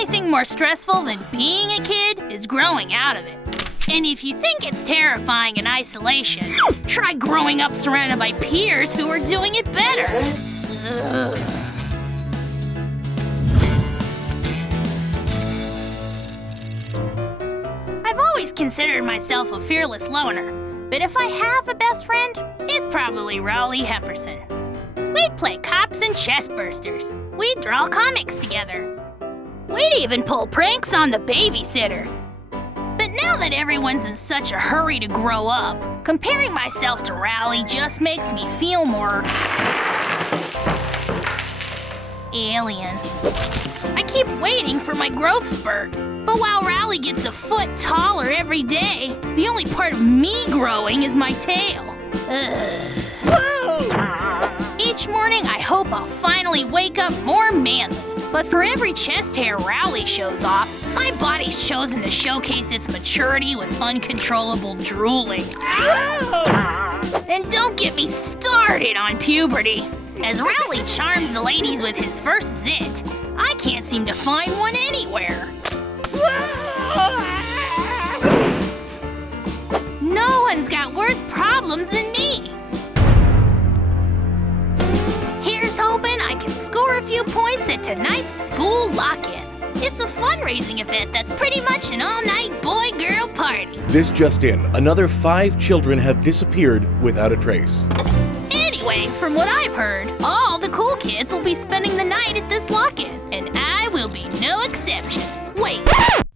only thing more stressful than being a kid is growing out of it. And if you think it's terrifying in isolation, try growing up surrounded by peers who are doing it better. Ugh. I've always considered myself a fearless loner, but if I have a best friend, it's probably Rowley Hefferson. We'd play cops and chestbursters. We'd draw comics together. We'd even pull pranks on the babysitter. But now that everyone's in such a hurry to grow up, comparing myself to Rowley just makes me feel more alien. I keep waiting for my growth spurt, but while Rowley gets a foot taller every day, the only part of me growing is my tail. Each morning I hope I'll finally wake up more manly. But for every chest hair Rowley shows off, my body's chosen to showcase its maturity with uncontrollable drooling. And don't get me started on puberty. As Rowley charms the ladies with his first zit, I can't seem to find one anywhere. No one's got worse problems than me. Here's hoping I can score a few points at tonight's school lock-in. It's a fundraising event that's pretty much an all-night boy-girl party. This just in, another 5 children have disappeared without a trace. Anyway, from what I've heard, all the cool kids will be spending the night at this lock-in, and I will be no exception. Wait,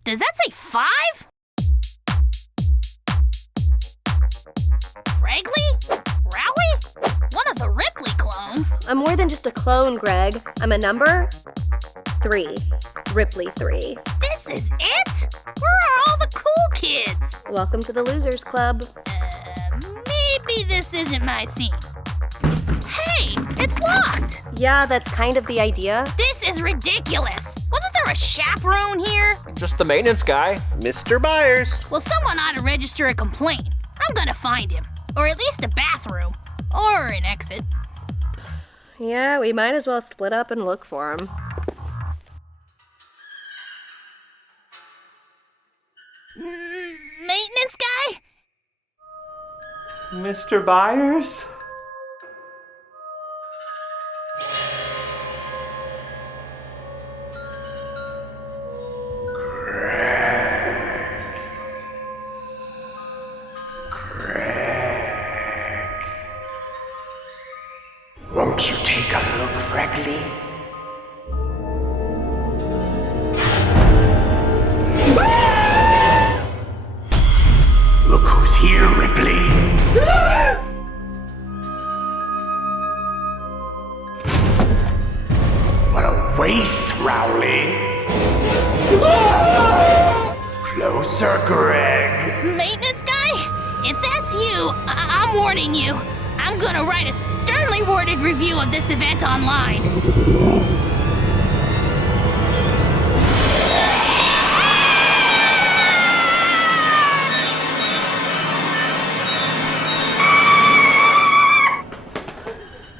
does that say 5? Fragley? Rowley? One of the Ripley clones? I'm more than just a clone, Greg. I'm a number 3. Ripley 3. This is it? Where are all the cool kids? Welcome to the Losers Club. Maybe this isn't my scene. Hey, it's locked! Yeah, that's kind of the idea. This is ridiculous. Wasn't there a chaperone here? Just the maintenance guy. Mr. Byers. Well, someone ought to register a complaint. I'm gonna find him. Or at least a bathroom. Or an exit. Yeah, we might as well split up and look for him. Maintenance guy? Mr. Byers? Won't you take a look, Fragley? Look who's here, Ripley. What a waste, Rowley. Closer, Greg. Maintenance guy? If that's you, I'm warning you. I'm gonna write a sternly worded review of this event online.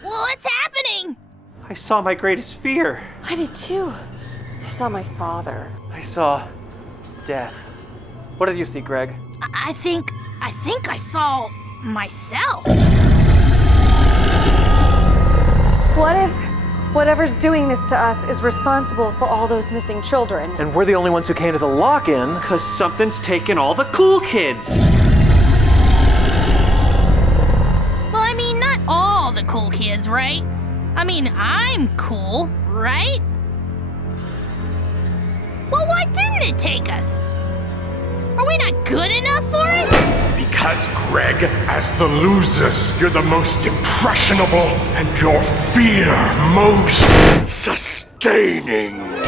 What's happening? I saw my greatest fear. I did too. I saw my father. I saw death. What did you see, Greg? I think I saw myself. What if whatever's doing this to us is responsible for all those missing children? And we're the only ones who came to the lock-in. 'Cause something's taken all the cool kids. Well, I mean, not all the cool kids, right? I mean, I'm cool, right? Well, why didn't it take us? Are we not good enough for it? Because, Greg, as the losers, you're the most impressionable and your fear most sustaining.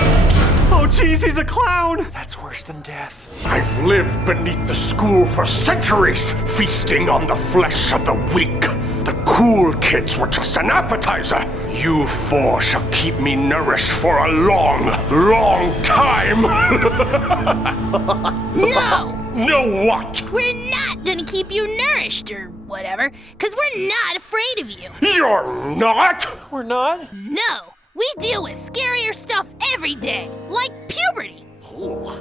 Oh, geez, he's a clown! That's worse than death. I've lived beneath the school for centuries, feasting on the flesh of the weak. The cool kids were just an appetizer. You 4 shall keep me nourished for a long, long time. No! No what? We're not gonna keep you nourished or whatever, because we're not afraid of you. You're not? We're not? No, We deal with scarier stuff every day, like puberty.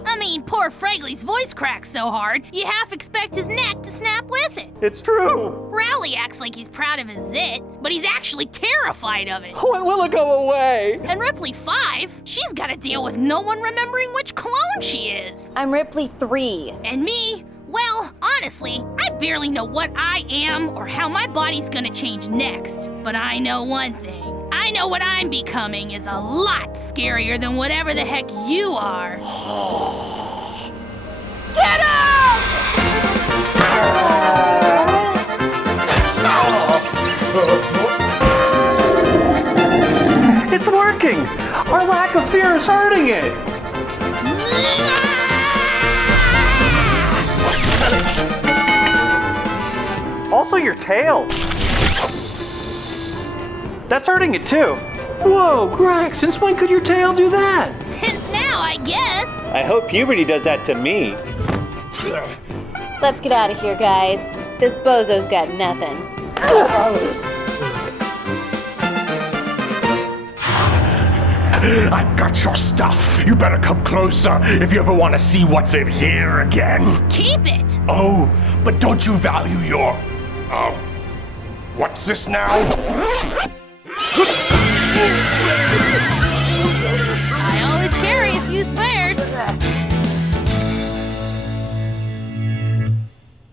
I mean, poor Fragley's voice cracks so hard, you half expect his neck to snap with it. It's true. Rowley acts like he's proud of his zit, but he's actually terrified of it. When will it go away? And Ripley 5, she's gotta deal with no one remembering which clone she is. I'm Ripley 3. And me, well, honestly, I barely know what I am or how my body's gonna change next. But I know one thing. I know what I'm becoming is a lot scarier than whatever the heck you are. Get him! It's working! Our lack of fear is hurting it! Also your tail. That's hurting it too. Whoa, Greg, since when could your tail do that? Since now, I guess. I hope puberty does that to me. Let's get out of here, guys. This bozo's got nothing. I've got your stuff. You better come closer if you ever want to see what's in here again. Keep it. Oh, but don't you value your... what's this now? I always carry a few spares.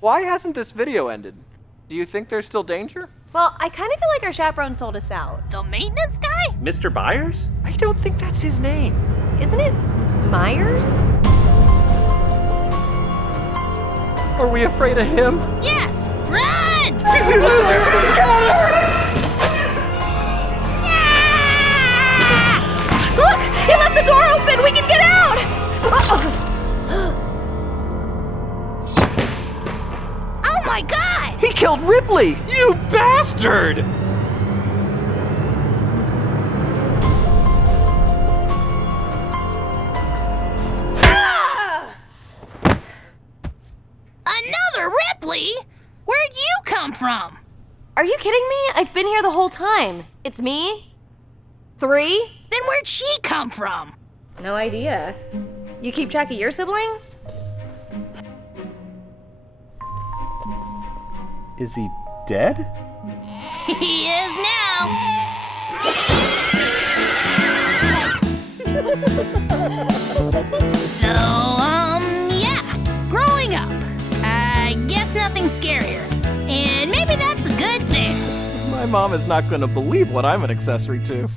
Why hasn't this video ended? Do you think there's still danger? Well, I kind of feel like our chaperone sold us out. The maintenance guy? Mr. Byers? I don't think that's his name. Isn't it Myers? Are we afraid of him? Yes! Run! Look! He left the door open! We can get out! Oh my god! He killed Ripley! You bastard! Another Ripley? Where'd you come from? Are you kidding me? I've been here the whole time. It's me? 3? Then where'd she come from? No idea. You keep track of your siblings? Is he dead? He is now. So, yeah. Growing up, I guess nothing's scarier. And maybe that's a good thing. My mom is not gonna believe what I'm an accessory to.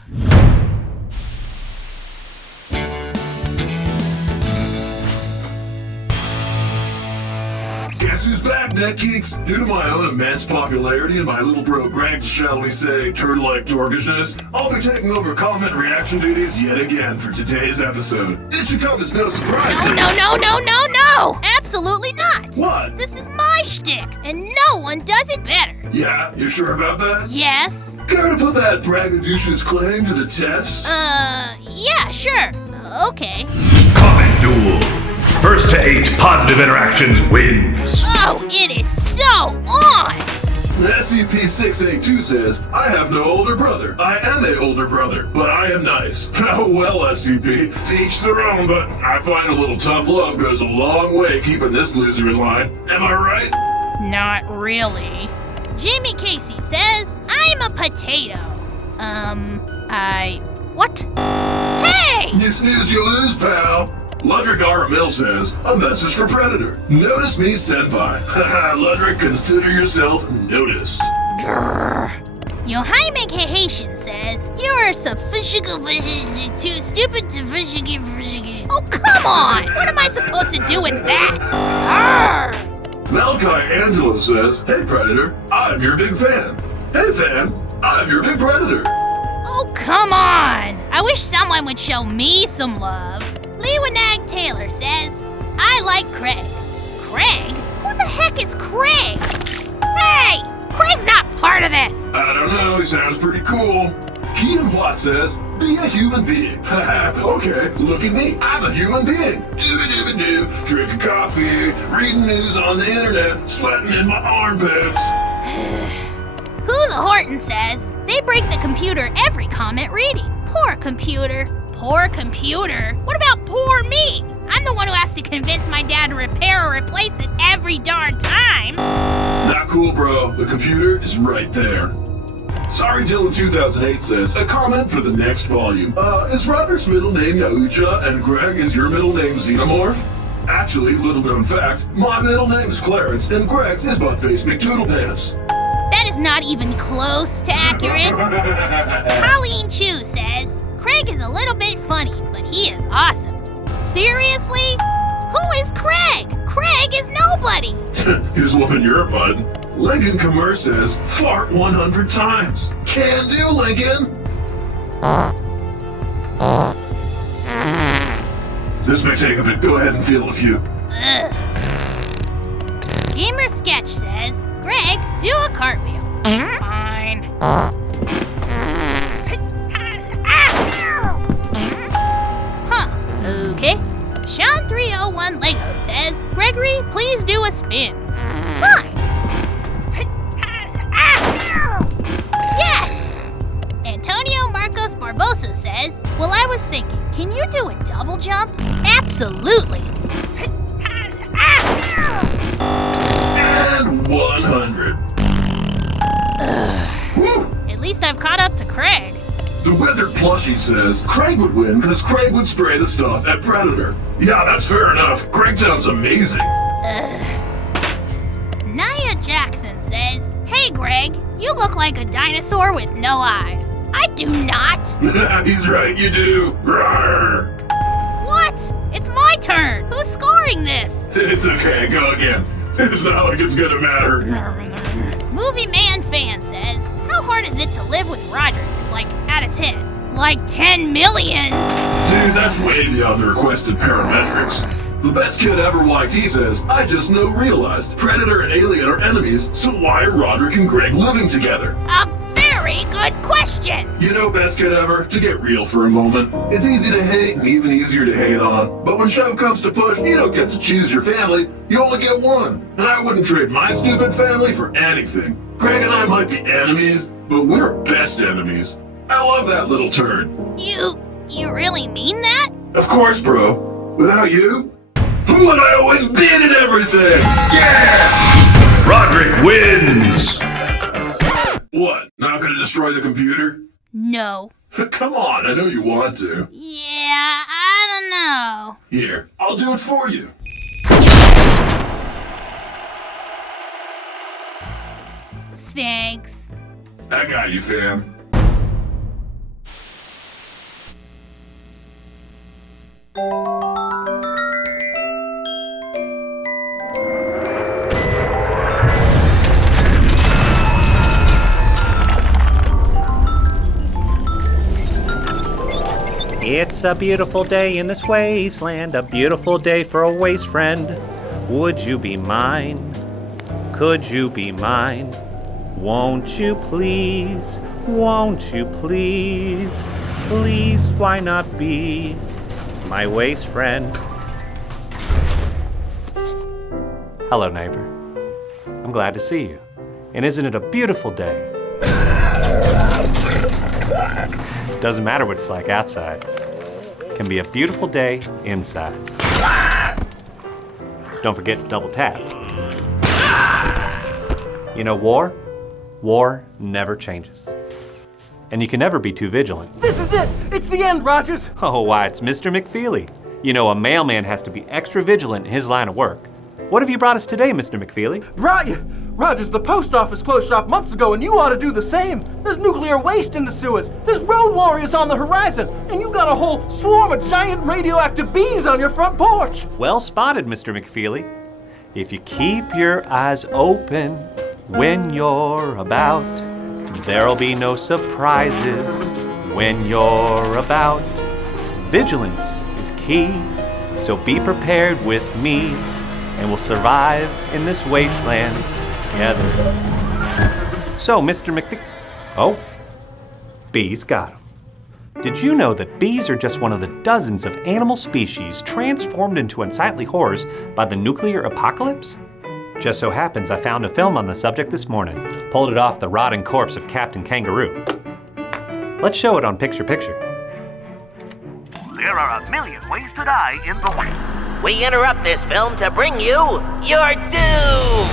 Guess who's back, NetGeeks? Due to my own immense popularity and my little bro Greg's, shall we say, turtle-like dorkishness, I'll be taking over comment reaction duties yet again for today's episode. It should come as no surprise. No! Absolutely not! What? This is my shtick, and no one does it better. Yeah, you sure about that? Yes? Care to put that braggadocious claim to the test? Yeah, sure. Okay. Comment Duel. First to 8 positive interactions wins. Oh, it is so on! SCP-682 says, I have no older brother. I am an older brother, but I am nice. Oh well, SCP. To each their own, but I find a little tough love goes a long way keeping this loser in line. Am I right? Not really. Jamie Casey says, I'm a potato. What? Hey! You snooze, you lose, pal. Ludrick R. Mill says, a message for Predator. Notice me, senpai. Haha, Ludrick, consider yourself noticed. Grrr. Yohaime Haitian says, you are too stupid to Oh, come on! What am I supposed to do with that? Grrr. Malachi Angelo says, hey, Predator, I'm your big fan. Hey, fan, I'm your big Predator. Oh, come on! I wish someone would show me some love. Lewanag Taylor says, I like Craig. Craig? Who the heck is Craig? Hey! Craig's not part of this! I don't know, he sounds pretty cool. Keaton Plot says, be a human being. Haha, okay, look at me, I'm a human being. Dooby-dooby-doo, drinking coffee, reading news on the internet, sweating in my armpits. Who the Horton says, they break the computer every comment reading. Poor computer. Poor computer? What about poor me? I'm the one who has to convince my dad to repair or replace it every darn time. Not cool, bro. The computer is right there. Sorry Dylan 2008 says, a comment for the next volume. Is Rodrick's middle name Yaucha and Greg is your middle name Xenomorph? Actually, little known fact, my middle name is Clarence and Greg's is Buttface McToodlepants. That is not even close to accurate. Colleen Chu says, Craig is a little bit funny, but he is awesome. Seriously? Who is Craig? Craig is nobody. Here's whooping your butt. Lincoln Commerce says, fart 100 times. Can do, Lincoln. This may take a bit. Go ahead and feel a few. Ugh. Gamer Sketch says, Greg, do a cartwheel. Fine. Huh, okay. Sean301 Lego says, Gregory, please do a spin. Fine. Yes! Antonio Marcos Barbosa says, well, I was thinking, can you do a double jump? Absolutely. And 100. At least I've caught up to Craig. The Withered Plushie says, Craig would win because Craig would spray the stuff at Predator. Yeah, that's fair enough. Craig sounds amazing. Nia Jackson says, hey Greg, you look like a dinosaur with no eyes. I do not. He's right, you do. Rawr. What? It's my turn. Who's scoring this? It's okay, go again. It's not like it's gonna matter. Movie Man Fan says, how hard is it to live with Rodrick? Like, out of 10? Like 10 million? Dude, that's way beyond the requested parametrics. The best kid ever YT says, I just now realized Predator and Alien are enemies, so why are Rodrick and Greg living together? A very good question. You know, best kid ever, to get real for a moment, it's easy to hate and even easier to hate on. But when shove comes to push, you don't get to choose your family, you only get one. And I wouldn't trade my stupid family for anything. Greg and I might be enemies, but we're best enemies. I love that little turd. You really mean that? Of course, bro. Without you, who would I always been at everything? Yeah! Rodrick wins! What, not gonna destroy the computer? No. Come on, I know you want to. Yeah, I don't know. Here, I'll do it for you. Thanks. I got you, fam. It's a beautiful day in this wasteland, a beautiful day for a waste friend. Would you be mine? Could you be mine? Won't you please? Won't you please? Please, why not be my waste friend? Hello, neighbor. I'm glad to see you. And isn't it a beautiful day? Doesn't matter what it's like outside. It can be a beautiful day inside. Don't forget to double tap. You know, war never changes. And you can never be too vigilant. This is it! It's the end, Rogers! Oh, why, it's Mr. McFeely. You know, a mailman has to be extra vigilant in his line of work. What have you brought us today, Mr. McFeely? Brought you! Rogers, the post office closed shop months ago and you ought to do the same. There's nuclear waste in the sewers. There's road warriors on the horizon. And you got a whole swarm of giant radioactive bees on your front porch. Well spotted, Mr. McFeely. If you keep your eyes open when you're about, there'll be no surprises when you're about. Vigilance is key, so be prepared with me, and we'll survive in this wasteland together. So, Mr. McFeely... Oh, bees got him. Did you know that bees are just one of the dozens of animal species transformed into unsightly horrors by the nuclear apocalypse? Just so happens I found a film on the subject this morning. Pulled it off the rotting corpse of Captain Kangaroo. Let's show it on Picture Picture. there are a million ways to die in the waste. We interrupt this film to bring you your doom!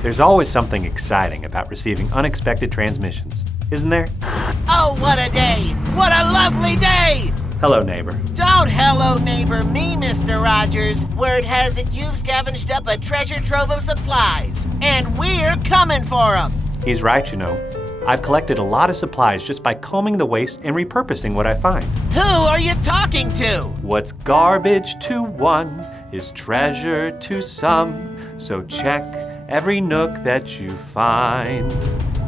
There's always something exciting about receiving unexpected transmissions, isn't there? Oh, what a day! What a lovely day! Hello, neighbor. Don't hello neighbor me, Mr. Rogers. Word has it you've scavenged up a treasure trove of supplies, and we're coming for them. He's right, you know. I've collected a lot of supplies just by combing the waste and repurposing what I find. Who are you talking to? What's garbage to one is treasure to some, so check every nook that you find.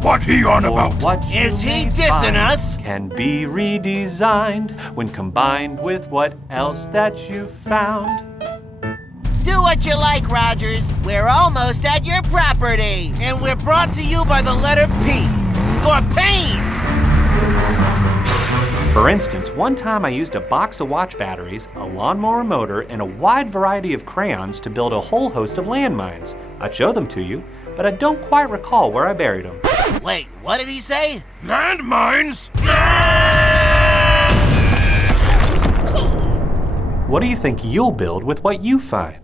What he on about? What is he dissing us? Can be redesigned when combined with what else that you found. Do what you like, Rogers. We're almost at your property. And we're brought to you by the letter P. For pain! For instance, one time I used a box of watch batteries, a lawnmower motor, and a wide variety of crayons to build a whole host of landmines. I'd show them to you, but I don't quite recall where I buried them. Wait, what did he say? Landmines? What do you think you'll build with what you find?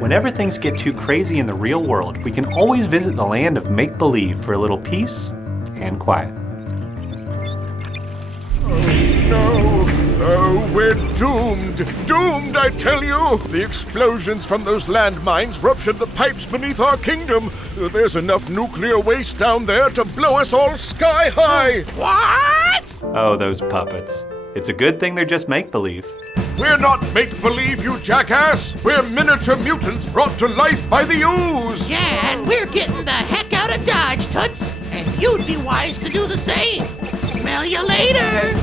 Whenever things get too crazy in the real world, we can always visit the land of make-believe for a little peace and quiet. No. Oh, we're doomed. Doomed, I tell you. The explosions from those landmines ruptured the pipes beneath our kingdom. There's enough nuclear waste down there to blow us all sky high. What? Oh, those puppets. It's a good thing they're just make-believe. We're not make-believe, you jackass. We're miniature mutants brought to life by the ooze. Yeah, and we're getting the heck out of Dodge, Toots. And you'd be wise to do the same. Smell you later.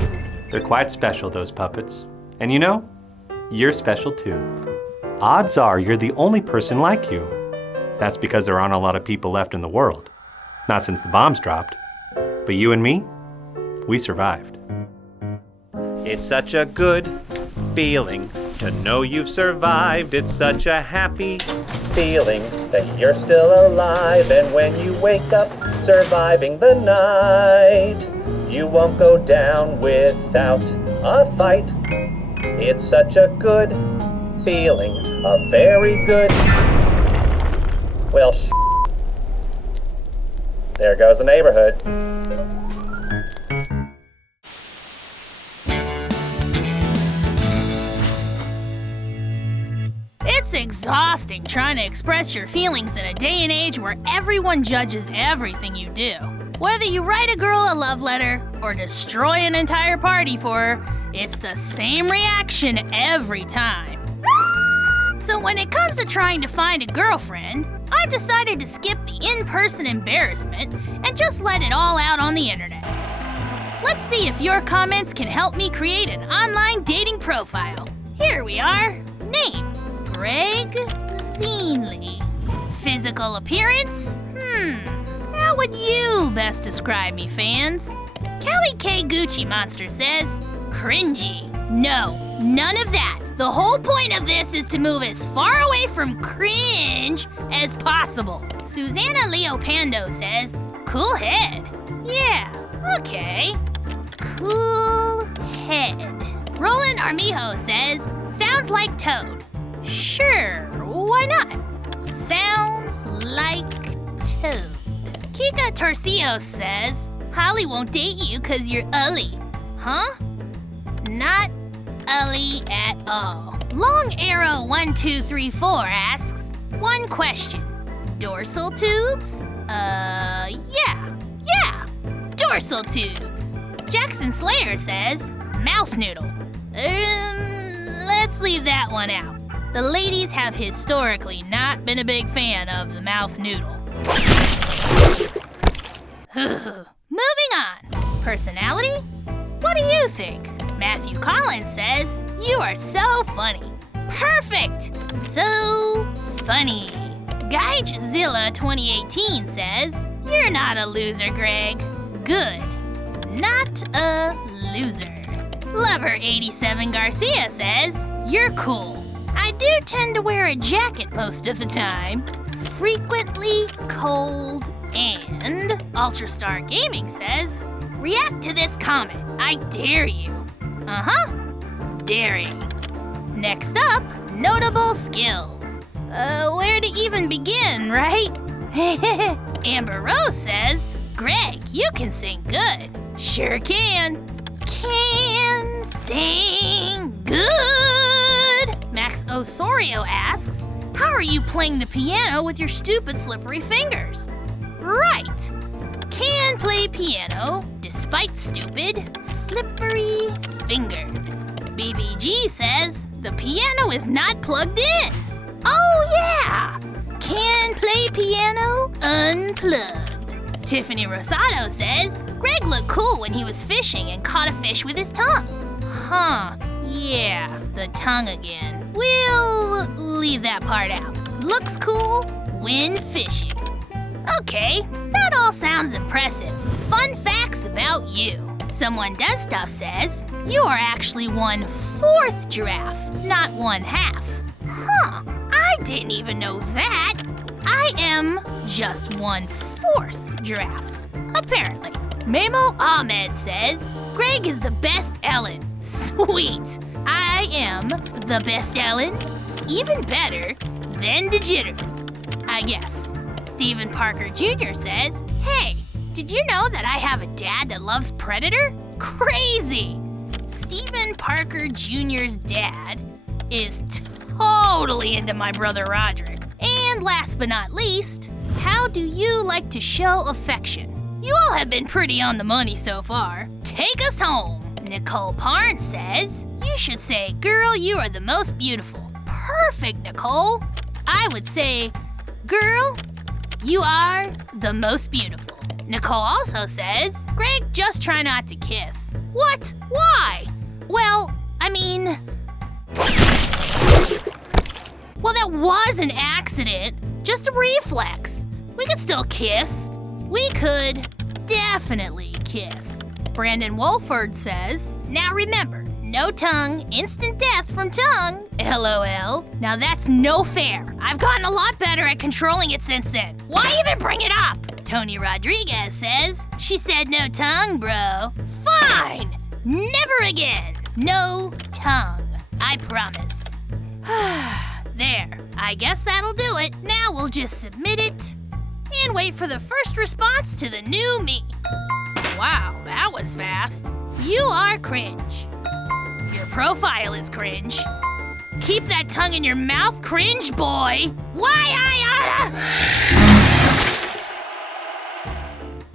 They're quite special, those puppets. And you know, you're special too. Odds are you're the only person like you. That's because there aren't a lot of people left in the world. Not since the bombs dropped. But you and me, we survived. It's such a good feeling to know you've survived. It's such a happy feeling that you're still alive. And when you wake up surviving the night, you won't go down without a fight. It's such a good feeling, a very good... Well, there goes the neighborhood. It's exhausting trying to express your feelings in a day and age where everyone judges everything you do. Whether you write a girl a love letter or destroy an entire party for her, it's the same reaction every time. So when it comes to trying to find a girlfriend, I've decided to skip the in-person embarrassment and just let it all out on the internet. Let's see if your comments can help me create an online dating profile. Here we are. Name, Greg Zinley. Physical appearance? How would you best describe me, fans? Callie K. Gucci Monster says, cringy. No, none of that. The whole point of this is to move as far away from cringe as possible. Susanna Leo Pando says, cool head. Yeah, okay. Cool head. Roland Armijo says, sounds like Toad. Sure, why not? Sounds like Toad. Kika Torcios says, Holly won't date you cause you're ugly. Huh? Not ugly at all. Long Arrow 1234 asks, one question. Dorsal tubes? Yeah. Dorsal tubes. Jackson Slayer says, mouth noodle. Let's leave that one out. The ladies have historically not been a big fan of the mouth noodle. Moving on. Personality? What do you think? Matthew Collins says, you are so funny. Perfect. So funny. Gaijzilla 2018 says, you're not a loser, Greg. Good. Not a loser. Lover87 Garcia says, you're cool. I do tend to wear a jacket most of the time. frequently cold, and Ultrastar Gaming says, react to this comment. I dare you. Daring. Next up, notable skills. Where to even begin, right? Amber Rose says, Greg, you can sing good. Sure can. Can sing good. Max Osorio asks, how are you playing the piano with your stupid slippery fingers? Right. Can play piano despite stupid, slippery fingers. BBG says, the piano is not plugged in. Oh yeah! Can play piano unplugged. Tiffany Rosado says, Greg looked cool when he was fishing and caught a fish with his tongue. Yeah, the tongue again. We'll leave that part out. Looks cool when fishing. Okay, that all sounds impressive. Fun facts about you. Someone Does Stuff says, you are actually 1/4 giraffe, not 1/2. I didn't even know that. I am just 1/4 giraffe, apparently. Memo Ahmed says, Greg is the best Ellen. Sweet. I am the best Ellen, even better than DeGeneres, I guess. Stephen Parker Jr. says, hey, did you know that I have a dad that loves Predator? Crazy! Stephen Parker Jr.'s dad is totally into my brother Rodrick. And last but not least, how do you like to show affection? You all have been pretty on the money so far. Take us home. Nicole Parnes says, you should say, girl, you are the most beautiful. Perfect, Nicole. I would say, girl, you are the most beautiful. Nicole also says, Greg, just try not to kiss. What? Why? Well, that was an accident. Just a reflex. We could still kiss. We could definitely kiss. Brandon Wolford says, now remember, no tongue, instant death from tongue. LOL. Now that's no fair. I've gotten a lot better at controlling it since then. Why even bring it up? Tony Rodriguez says, she said no tongue, bro. Fine. Never again. No tongue. I promise. There. I guess that'll do it. Now we'll just submit it and wait for the first response to the new me. Wow, that was fast. You are cringe. Your profile is cringe. Keep that tongue in your mouth, cringe boy. Why I oughta...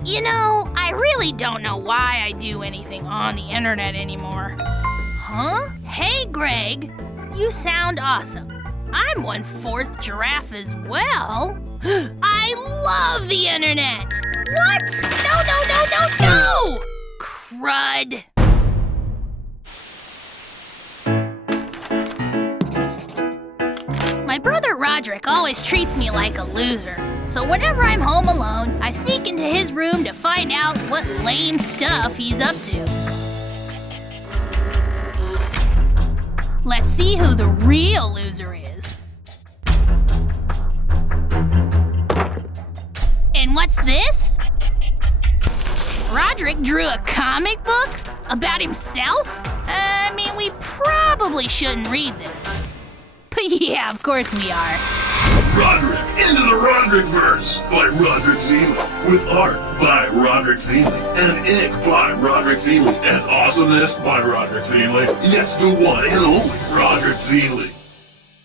You know, I really don't know why I do anything on the internet anymore. Hey, Greg, you sound awesome. I'm 1/4 giraffe as well. I love the internet. What? No. Crud. My brother Rodrick always treats me like a loser. So whenever I'm home alone, I sneak into his room to find out what lame stuff he's up to. Let's see who the real loser is. And what's this? Rodrick drew a comic book about himself? We probably shouldn't read this. But yeah, of course we are. Rodrick, into the Rodrick-verse by Rodrick Zealy, with art by Rodrick Zealy, and ink by Rodrick Zealy, and awesomeness by Rodrick Zealy. Yes, the one and only Rodrick Zealy.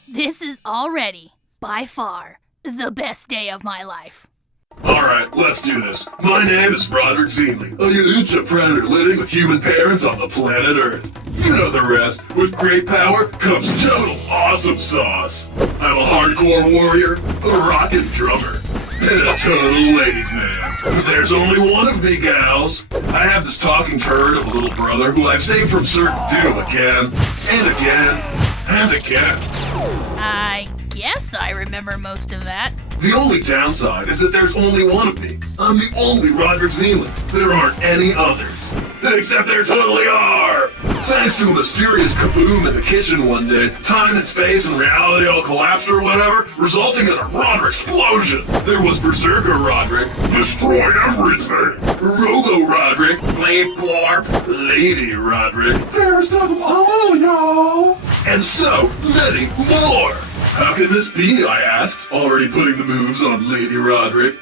This is already, by far, the best day of my life. Alright, let's do this. My name is Rodrick Zealy, a Yalucha predator living with human parents on the planet Earth. You know the rest. With great power comes total awesome sauce. I'm a hardcore warrior, a rockin' drummer, and a total ladies' man. There's only one of me, gals. I have this talking turd of a little brother who I've saved from certain doom again, and again, and again. I guess I remember most of that. The only downside is that there's only one of me. I'm the only Rodrick Zealy. There aren't any others. Except there totally are! Thanks to a mysterious kaboom in the kitchen one day, time and space and reality all collapsed or whatever, resulting in a Rodrick explosion. There was Berserker Rodrick, destroy everything. Robo Rodrick, Blade Warp, Lady Rodrick. There's of all, y'all. And so many more. How can this be, I asked, already putting the moves on Lady Rodrick.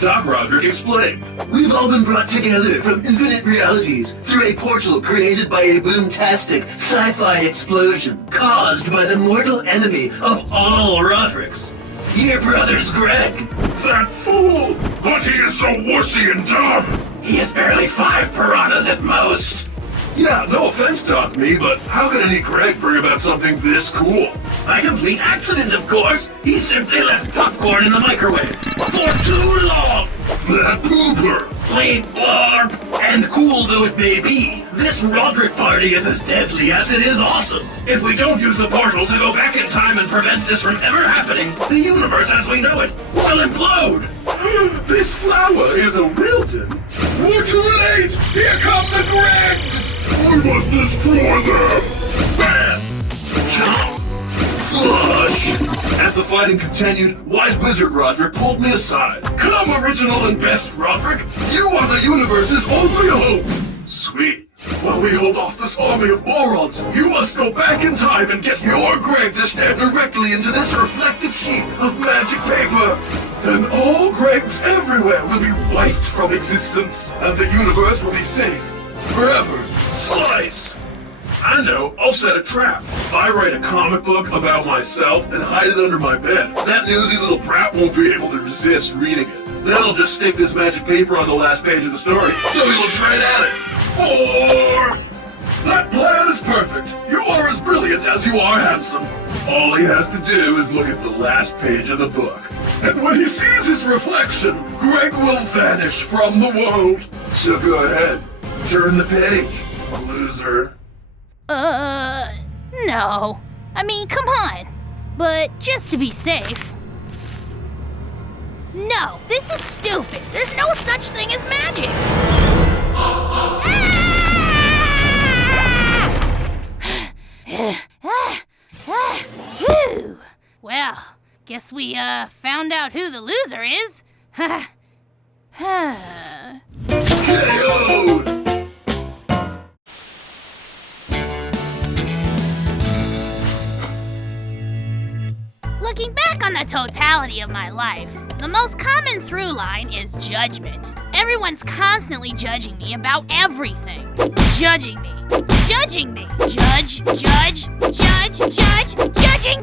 Doc Rodrick explained. We've all been brought together from infinite realities through a portal created by a boomtastic sci-fi explosion caused by the mortal enemy of all Rodricks. Your brother's Greg. That fool! But he is so wussy and dumb! He is barely 5 piranhas at most. Yeah, no offense, Doc Me, but how could any Greg bring about something this cool? By complete accident, of course. He simply left popcorn in the microwave for too long. That pooper! Plain blarb. And cool though it may be, this Rodrick party is as deadly as it is awesome. If we don't use the portal to go back in time and prevent this from ever happening, the universe as we know it will implode. This flower is a Wilton. We're too late! Here come the Gregs! We must destroy them! Bam! Jump! Flush! As the fighting continued, Wise Wizard Rodrick pulled me aside. Come, original and best Rodrick! You are the universe's only hope! Sweet. While we hold off this army of morons, you must go back in time and get your Greg to stare directly into this reflective sheet of magic paper. Then all Gregs everywhere will be wiped from existence, and the universe will be safe. Forever. Slice! I know, I'll set a trap. If I write a comic book about myself and hide it under my bed, that newsy little brat won't be able to resist reading it. Then I'll just stick this magic paper on the last page of the story, so he looks right at it. 4! That plan is perfect. You are as brilliant as you are handsome. All he has to do is look at the last page of the book. And when he sees his reflection, Greg will vanish from the world. So go ahead, turn the page, loser. No. I mean, come on. But just to be safe. No, this is stupid. There's no such thing as magic. Whew. Well, guess we found out who the loser is. KO'd! Looking back on the totality of my life, the most common through line is judgment. Everyone's constantly judging me about everything. Judging me. Judging me. Judging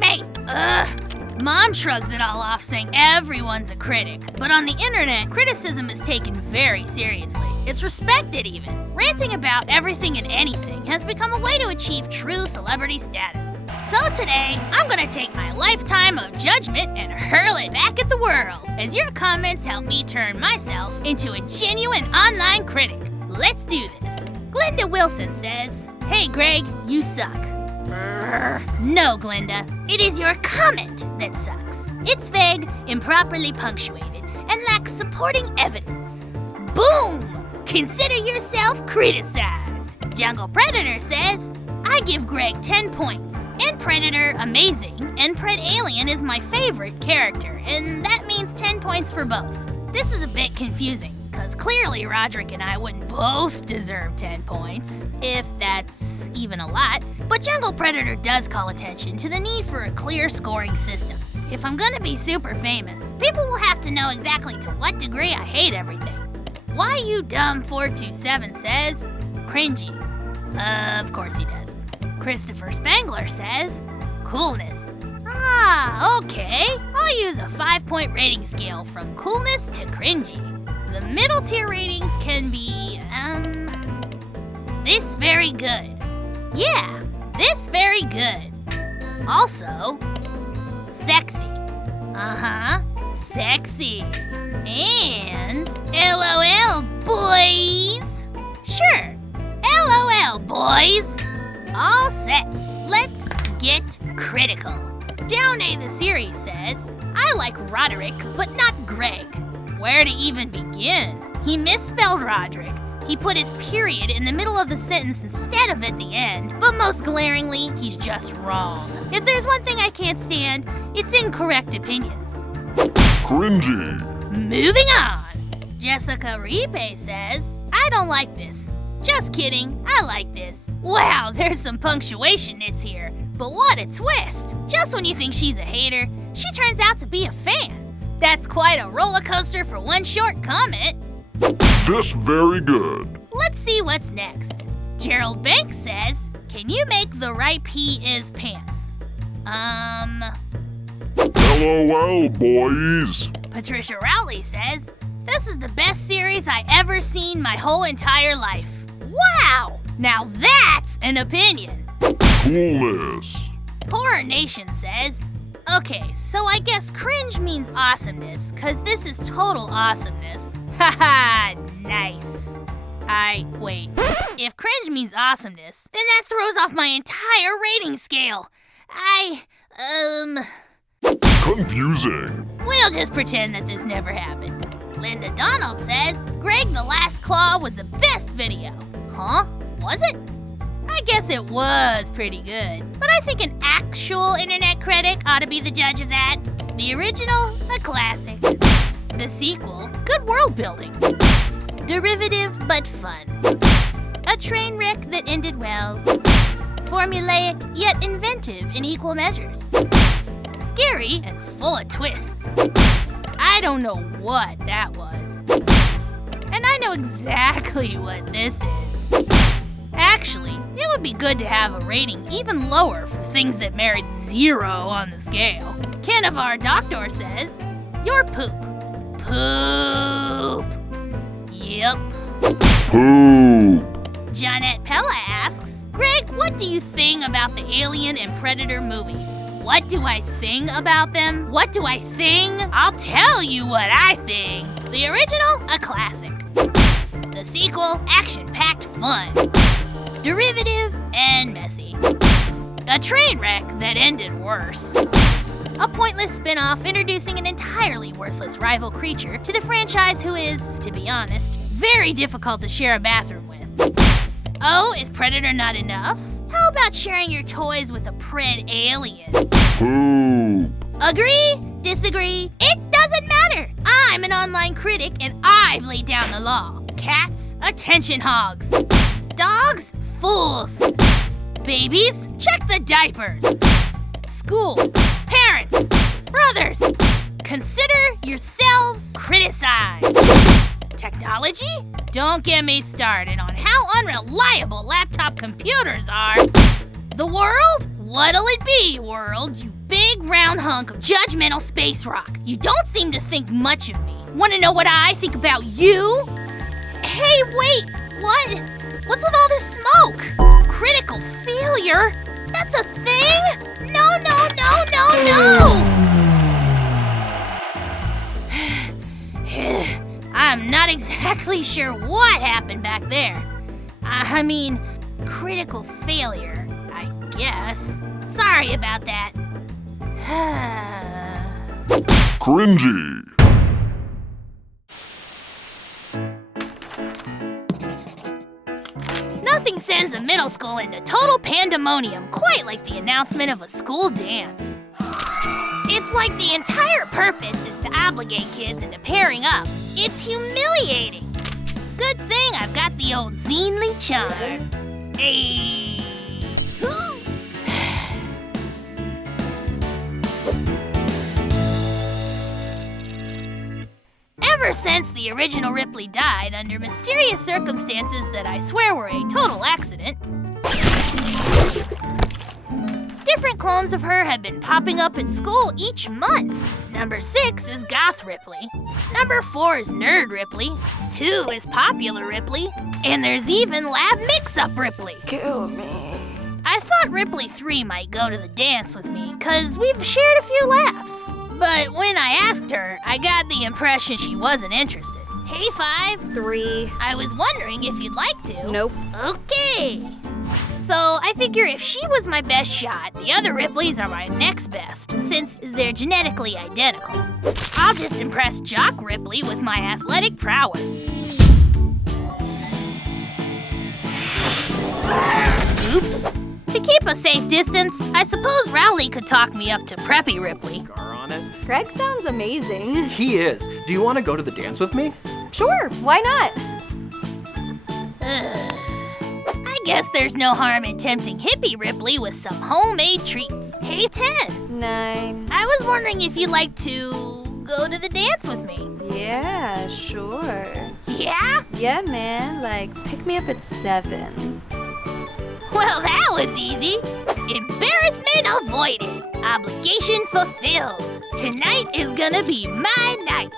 me! Ugh. Mom shrugs it all off, saying everyone's a critic. But on the internet, criticism is taken very seriously. It's respected even. Ranting about everything and anything has become a way to achieve true celebrity status. So today, I'm gonna take my lifetime of judgment and hurl it back at the world, as your comments help me turn myself into a genuine online critic. Let's do this. Glenda Wilson says, "Hey Greg, you suck." No, Glenda, it is your comment that sucks. It's vague, improperly punctuated, and lacks supporting evidence. Boom! Consider yourself criticized. Jungle Predator says, "I give Greg 10 points. End Predator amazing, and Pred Alien is my favorite character, and that means 10 points for both." This is a bit confusing, because clearly Rodrick and I wouldn't both deserve 10 points, if that's even a lot. But Jungle Predator does call attention to the need for a clear scoring system. If I'm gonna be super famous, people will have to know exactly to what degree I hate everything. Why You Dumb 427 says, "Cringy." Of course he does. Christopher Spangler says, "Coolness." Ah, okay. I'll use a 5-point rating scale from coolness to cringy. The middle tier ratings can be, this very good. Yeah, this very good. Also, sexy. Sexy. And LOL, boys. Sure, LOL, boys. All set. Let's get critical. Down A the series says, "I like Rodrick, but not Greg. Where to even begin? He misspelled Rodrick, He put his period in the middle of the sentence instead of at the end, but most glaringly, he's just wrong. If there's one thing I can't stand, it's incorrect opinions. Cringy. Moving on. Jessica Ripe says, I don't like this. Just kidding, I like this. Wow, there's some punctuation nits here, but what a twist. Just when you think she's a hater, she turns out to be a fan. That's quite a roller coaster for one short comment. This very good. Let's see what's next. Gerald Banks says, can you make the right P is pants? LOL, boys. Patricia Rowley says, this is the best series I ever seen my whole entire life. Wow! Now that's an opinion. Coolness. Horror Nation says, okay, so I guess cringe means awesomeness, cause this is total awesomeness. Haha, nice. Wait. If cringe means awesomeness, then that throws off my entire rating scale. Confusing. We'll just pretend that this never happened. Linda Donald says, Greg the Last Claw was the best video. Huh? Was it? I guess it was pretty good, but I think an actual internet critic ought to be the judge of that. The original, a classic. The sequel, good world building. Derivative, but fun. A train wreck that ended well. Formulaic, yet inventive in equal measures. Scary and full of twists. I don't know what that was. And I know exactly what this is. Actually, it would be good to have a rating even lower for things that merit 0 on the scale. Canavar Doctor says, your poop. Poop. Yep. Poop. Johnette Pella asks, Greg, what do you think about the Alien and Predator movies? What do I think about them? What do I think? I'll tell you what I think. The original, a classic. The sequel, action-packed fun. Derivative and messy. A train wreck that ended worse. A pointless spin-off introducing an entirely worthless rival creature to the franchise who is, to be honest, very difficult to share a bathroom with. Oh, is Predator not enough? How about sharing your toys with a pred alien? Poop. Agree? Disagree? It doesn't matter. I'm an online critic and I've laid down the law. Cats, attention hogs. Dogs, fools. Babies, check the diapers. School, parents, brothers, consider yourselves criticized. Technology? Don't get me started on how unreliable laptop computers are. The world? What'll it be, world, you big round hunk of judgmental space rock? You don't seem to think much of me. Wanna know what I think about you? Hey, wait, what? What's with all this smoke? Critical failure? That's a thing? No! I'm not exactly sure what happened back there. I mean, critical failure, I guess. Sorry about that. Cringy. Nothing sends a middle school into total pandemonium quite like the announcement of a school dance. It's like the entire purpose is to obligate kids into pairing up. It's humiliating. Good thing I've got the old Zeenly charm. Hey. Ever since the original Ripley died under mysterious circumstances that I swear were a total accident, different clones of her have been popping up at school each month. Number 6 is Goth Ripley. Number 4 is Nerd Ripley. 2 is Popular Ripley. And there's even Lab Mix-Up Ripley. Kill me. I thought Ripley 3 might go to the dance with me, cause we've shared a few laughs. But when I asked her, I got the impression she wasn't interested. Hey, 5. 3. I was wondering if you'd like to. Nope. Okay. So I figure if she was my best shot, the other Ripleys are my next best, since they're genetically identical. I'll just impress Jock Ripley with my athletic prowess. Oops. To keep a safe distance, I suppose Rowley could talk me up to Preppy Ripley. Scar on it. Greg sounds amazing. He is. Do you want to go to the dance with me? Sure, why not? I guess there's no harm in tempting Hippie Ripley with some homemade treats. Hey, 10. 9. I was wondering if you'd like to go to the dance with me. Yeah, sure. Yeah? Yeah, man. Like, pick me up at 7. Well, that was easy. Embarrassment avoided. Obligation fulfilled. Tonight is gonna be my night.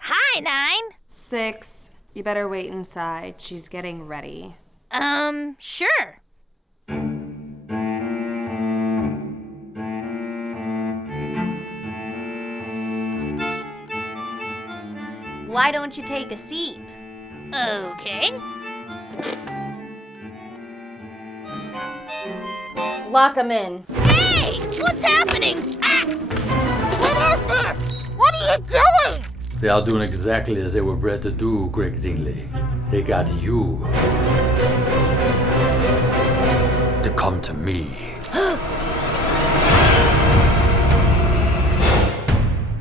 Hi, 9. 6. You better wait inside. She's getting ready. Sure. Why don't you take a seat? Okay. Lock 'em in. Hey! What's happening? Ah! What is this? What are you doing? They are doing exactly as they were bred to do, Greg Zingley. They got you to come to me.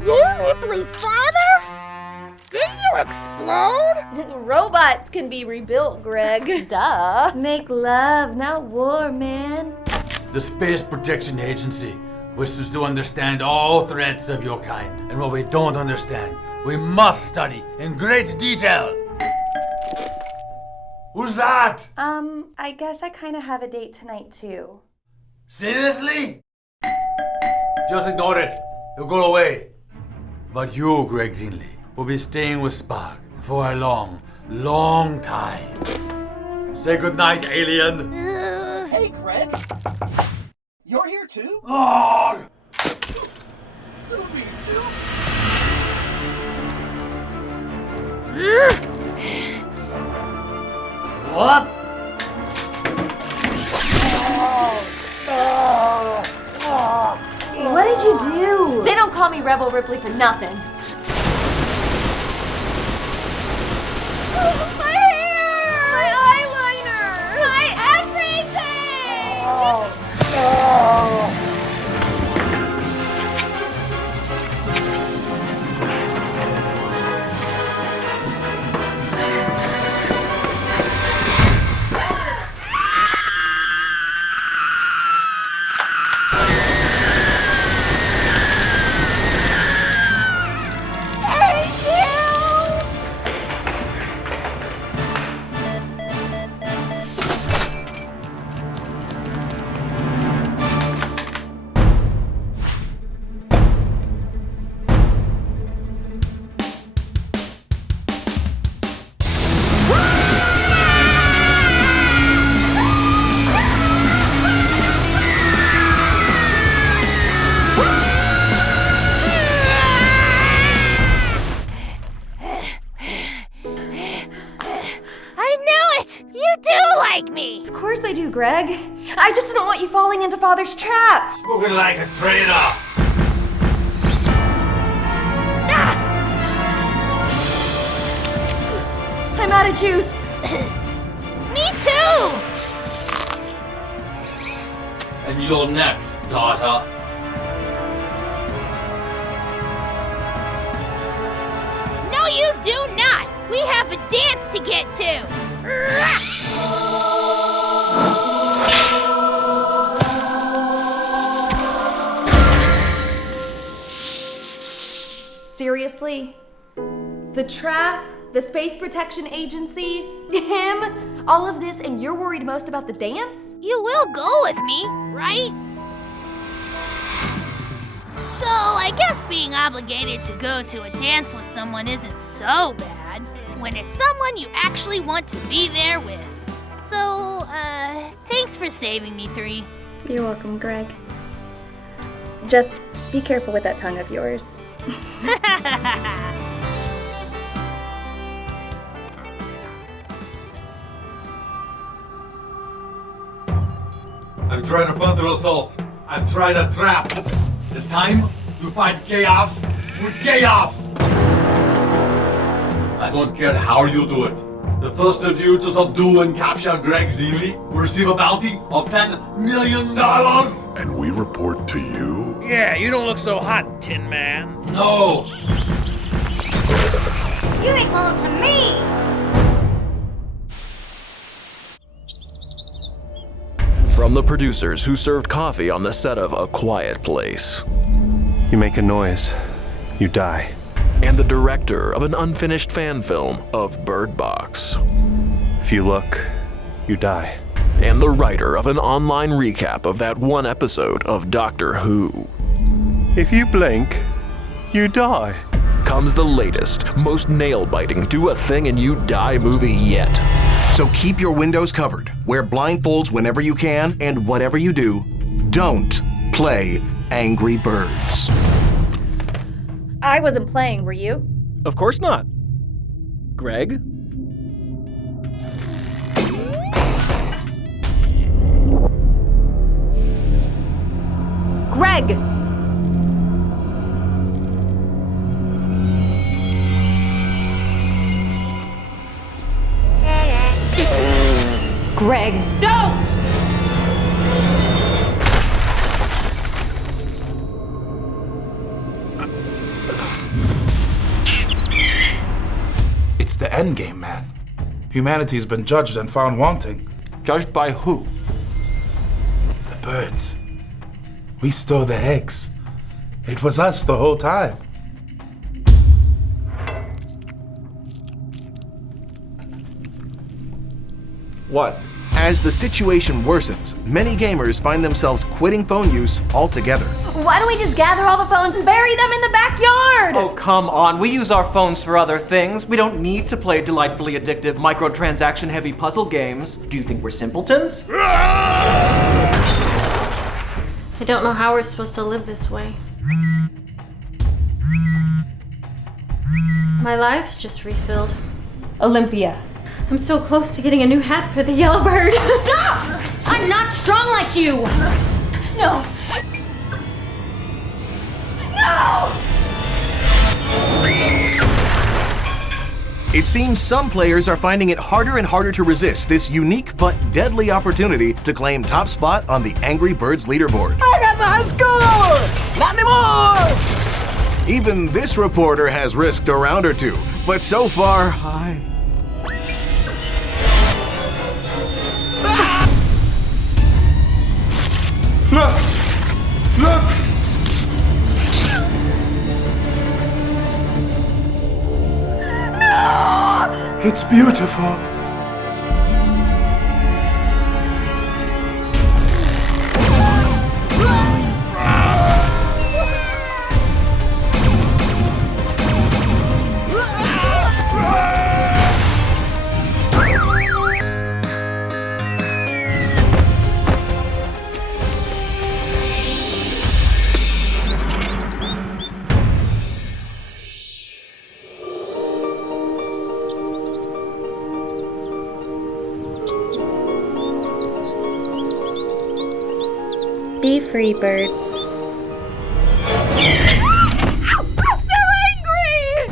You're Ripley's father? Didn't you explode? Robots can be rebuilt, Greg. Duh. Make love, not war, man. The Space Protection Agency wishes to understand all threats of your kind. And what we don't understand, we must study in great detail. Who's that? I guess I kind of have a date tonight, too. Seriously? Just ignore it. It'll go away. But you, Greg Zingley, will be staying with Spark for a long, long time. Say goodnight, alien. Hey, Greg. You're here too? Oh! What? What did you do? They don't call me Rebel Ripley for nothing. My hair! My eyeliner! My everything! Me. Of course I do, Greg. I just didn't want you falling into Father's trap. Spoken like a traitor. Ah! I'm out of juice. Me too. And you're next, daughter. No, you do not. We have a dance to get to. Seriously? The trap? The Space Protection Agency? Him? All of this, and you're worried most about the dance? You will go with me, right? So I guess being obligated to go to a dance with someone isn't so bad when it's someone you actually want to be there with. So, thanks for saving me, 3. You're welcome, Greg. Just be careful with that tongue of yours. I've tried a frontal assault. I've tried a trap. It's time to fight chaos with chaos. I don't care how you do it. The first of you to subdue and capture Greg Zealy will receive a bounty of $10 million. And we report to you? Yeah, you don't look so hot, Tin Man. No. You report to me. From the producers who served coffee on the set of A Quiet Place. You make a noise, you die. And the director of an unfinished fan film of Bird Box. If you look, you die. And the writer of an online recap of that one episode of Doctor Who. If you blink, you die. Comes the latest, most nail-biting Do a Thing and You Die movie yet. So keep your windows covered, wear blindfolds whenever you can, and whatever you do, don't play Angry Birds. I wasn't playing, were you? Of course not. Greg? Greg! Greg, don't! It's the endgame, man. Humanity's been judged and found wanting. Judged by who? The birds. We stole the eggs. It was us the whole time. What? As the situation worsens, many gamers find themselves quitting phone use altogether. Why don't we just gather all the phones and bury them in the backyard? Oh, come on. We use our phones for other things. We don't need to play delightfully addictive, microtransaction-heavy puzzle games. Do you think we're simpletons? I don't know how we're supposed to live this way. My life's just refilled. Olympia. I'm so close to getting a new hat for the yellow bird. Stop! I'm not strong like you! No. No! It seems some players are finding it harder and harder to resist this unique but deadly opportunity to claim top spot on the Angry Birds leaderboard. I got the high score! Not anymore! Even this reporter has risked a round or two, but so far, Look! Look! No! It's beautiful. Be free, birds. They're angry!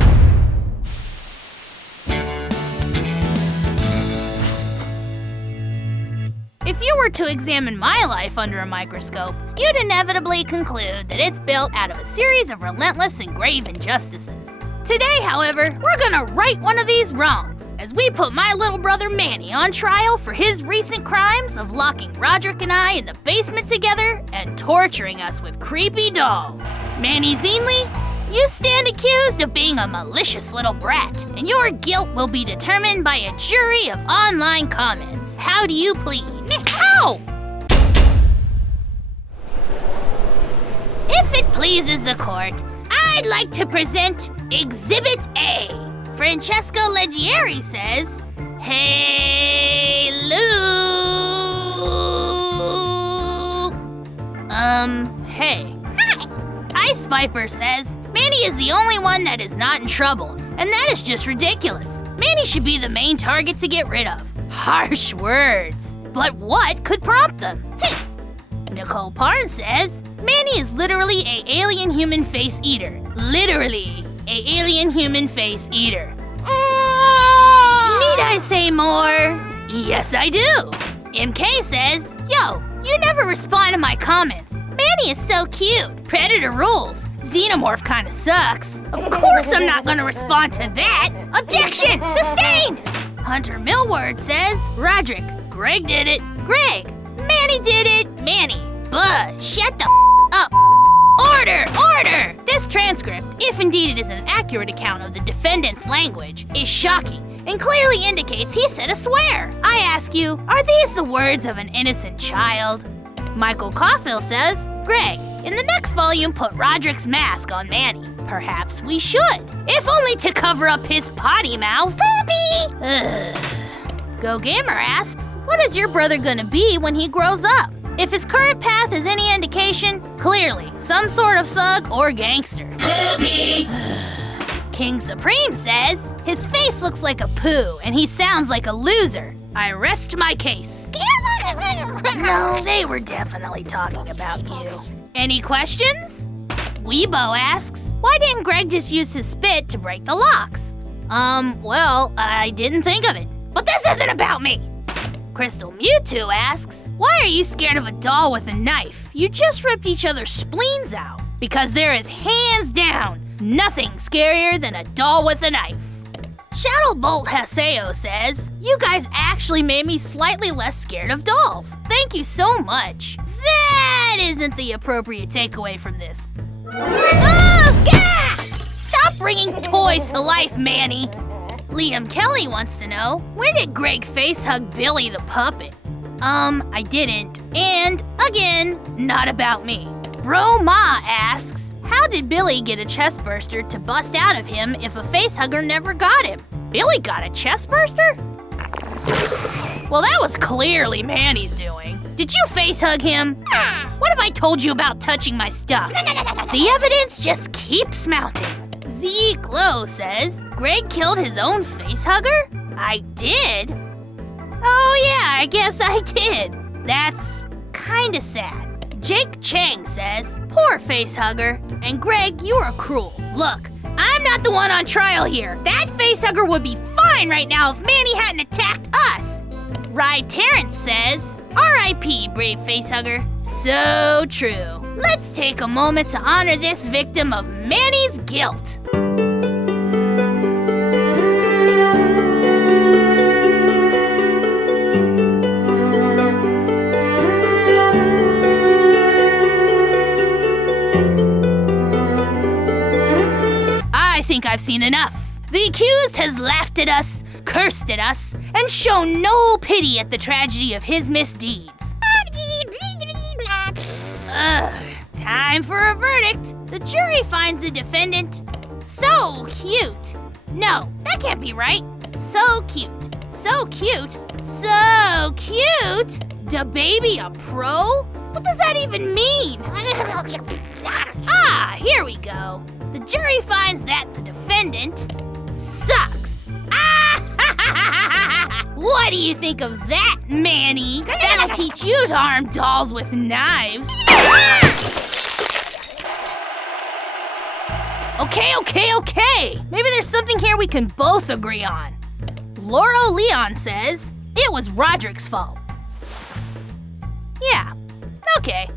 If you were to examine my life under a microscope, you'd inevitably conclude that it's built out of a series of relentless and grave injustices. Today, however, we're gonna right one of these wrongs as we put my little brother Manny on trial for his recent crimes of locking Rodrick and I in the basement together and torturing us with creepy dolls. Manny Zeenley, you stand accused of being a malicious little brat, and your guilt will be determined by a jury of online comments. How do you plead? How? If it pleases the court, I'd like to present Exhibit A. Francesco Leggieri says, "Hey, Lou." Hey. Hi. Ice Viper says, Manny is the only one that is not in trouble, and that is just ridiculous. Manny should be the main target to get rid of. Harsh words. But what could prompt them? Nicole Parn says, Manny is literally a alien human face eater. Literally a alien human face eater. Need I I say more? Yes, I do. MK says, yo, you never respond to my comments. Manny is so cute. Predator rules. Xenomorph kinda sucks. Of course I'm not gonna respond to that. Objection! Sustained! Hunter Millward says, Rodrick, Greg did it. Greg, Manny did it. Manny, Buzz, shut the up. Order! Order! This transcript, if indeed it is an accurate account of the defendant's language, is shocking and clearly indicates he said a swear. I ask you, are these the words of an innocent child? Michael Caulfield says, Greg, in the next volume put Rodrick's mask on Manny. Perhaps we should, if only to cover up his potty mouth. Poopy! Go Gamer asks, what is your brother gonna be when he grows up? If his current path is any indication, clearly some sort of thug or gangster. Poopy! King Supreme says, his face looks like a poo and he sounds like a loser. I rest my case. No, they were definitely talking about you. Any questions? Weebo asks, why didn't Greg just use his spit to break the locks? Well, I didn't think of it. But this isn't about me. Crystal Mewtwo asks, why are you scared of a doll with a knife? You just ripped each other's spleens out. Because there is hands down nothing scarier than a doll with a knife. Shadowbolt Haseo says, you guys actually made me slightly less scared of dolls. Thank you so much. That isn't the appropriate takeaway from this. Oh, gah! Stop bringing toys to life, Manny. Liam Kelly wants to know, when did Greg facehug Billy the puppet? I didn't. And, again, not about me. Bro Ma asks, how did Billy get a chest burster to bust out of him if a facehugger never got him? Billy got a chest burster? Well, that was clearly Manny's doing. Did you facehug him? What have I told you about touching my stuff? The evidence just keeps mounting. Zeke Lowe says, Greg killed his own facehugger? I did? Oh yeah, I guess I did. That's kinda sad. Jake Chang says, poor facehugger. And Greg, you are cruel. Look, I'm not the one on trial here. That facehugger would be fine right now if Manny hadn't attacked us. Rye Terrence says, R.I.P. brave facehugger. So true. Let's take a moment to honor this victim of Manny's guilt. I think I've seen enough. The accused has laughed at us, cursed at us, and shown no pity at the tragedy of his misdeeds. Time for a verdict. The jury finds the defendant so cute. No, that can't be right. So cute. So cute. So cute. Da baby a pro? What does that even mean? Ah, here we go. The jury finds that the defendant sucks. What do you think of that, Manny? That'll teach you to arm dolls with knives. Okay. Maybe there's something here we can both agree on. Laurel Leon says, it was Rodrick's fault. Yeah, okay.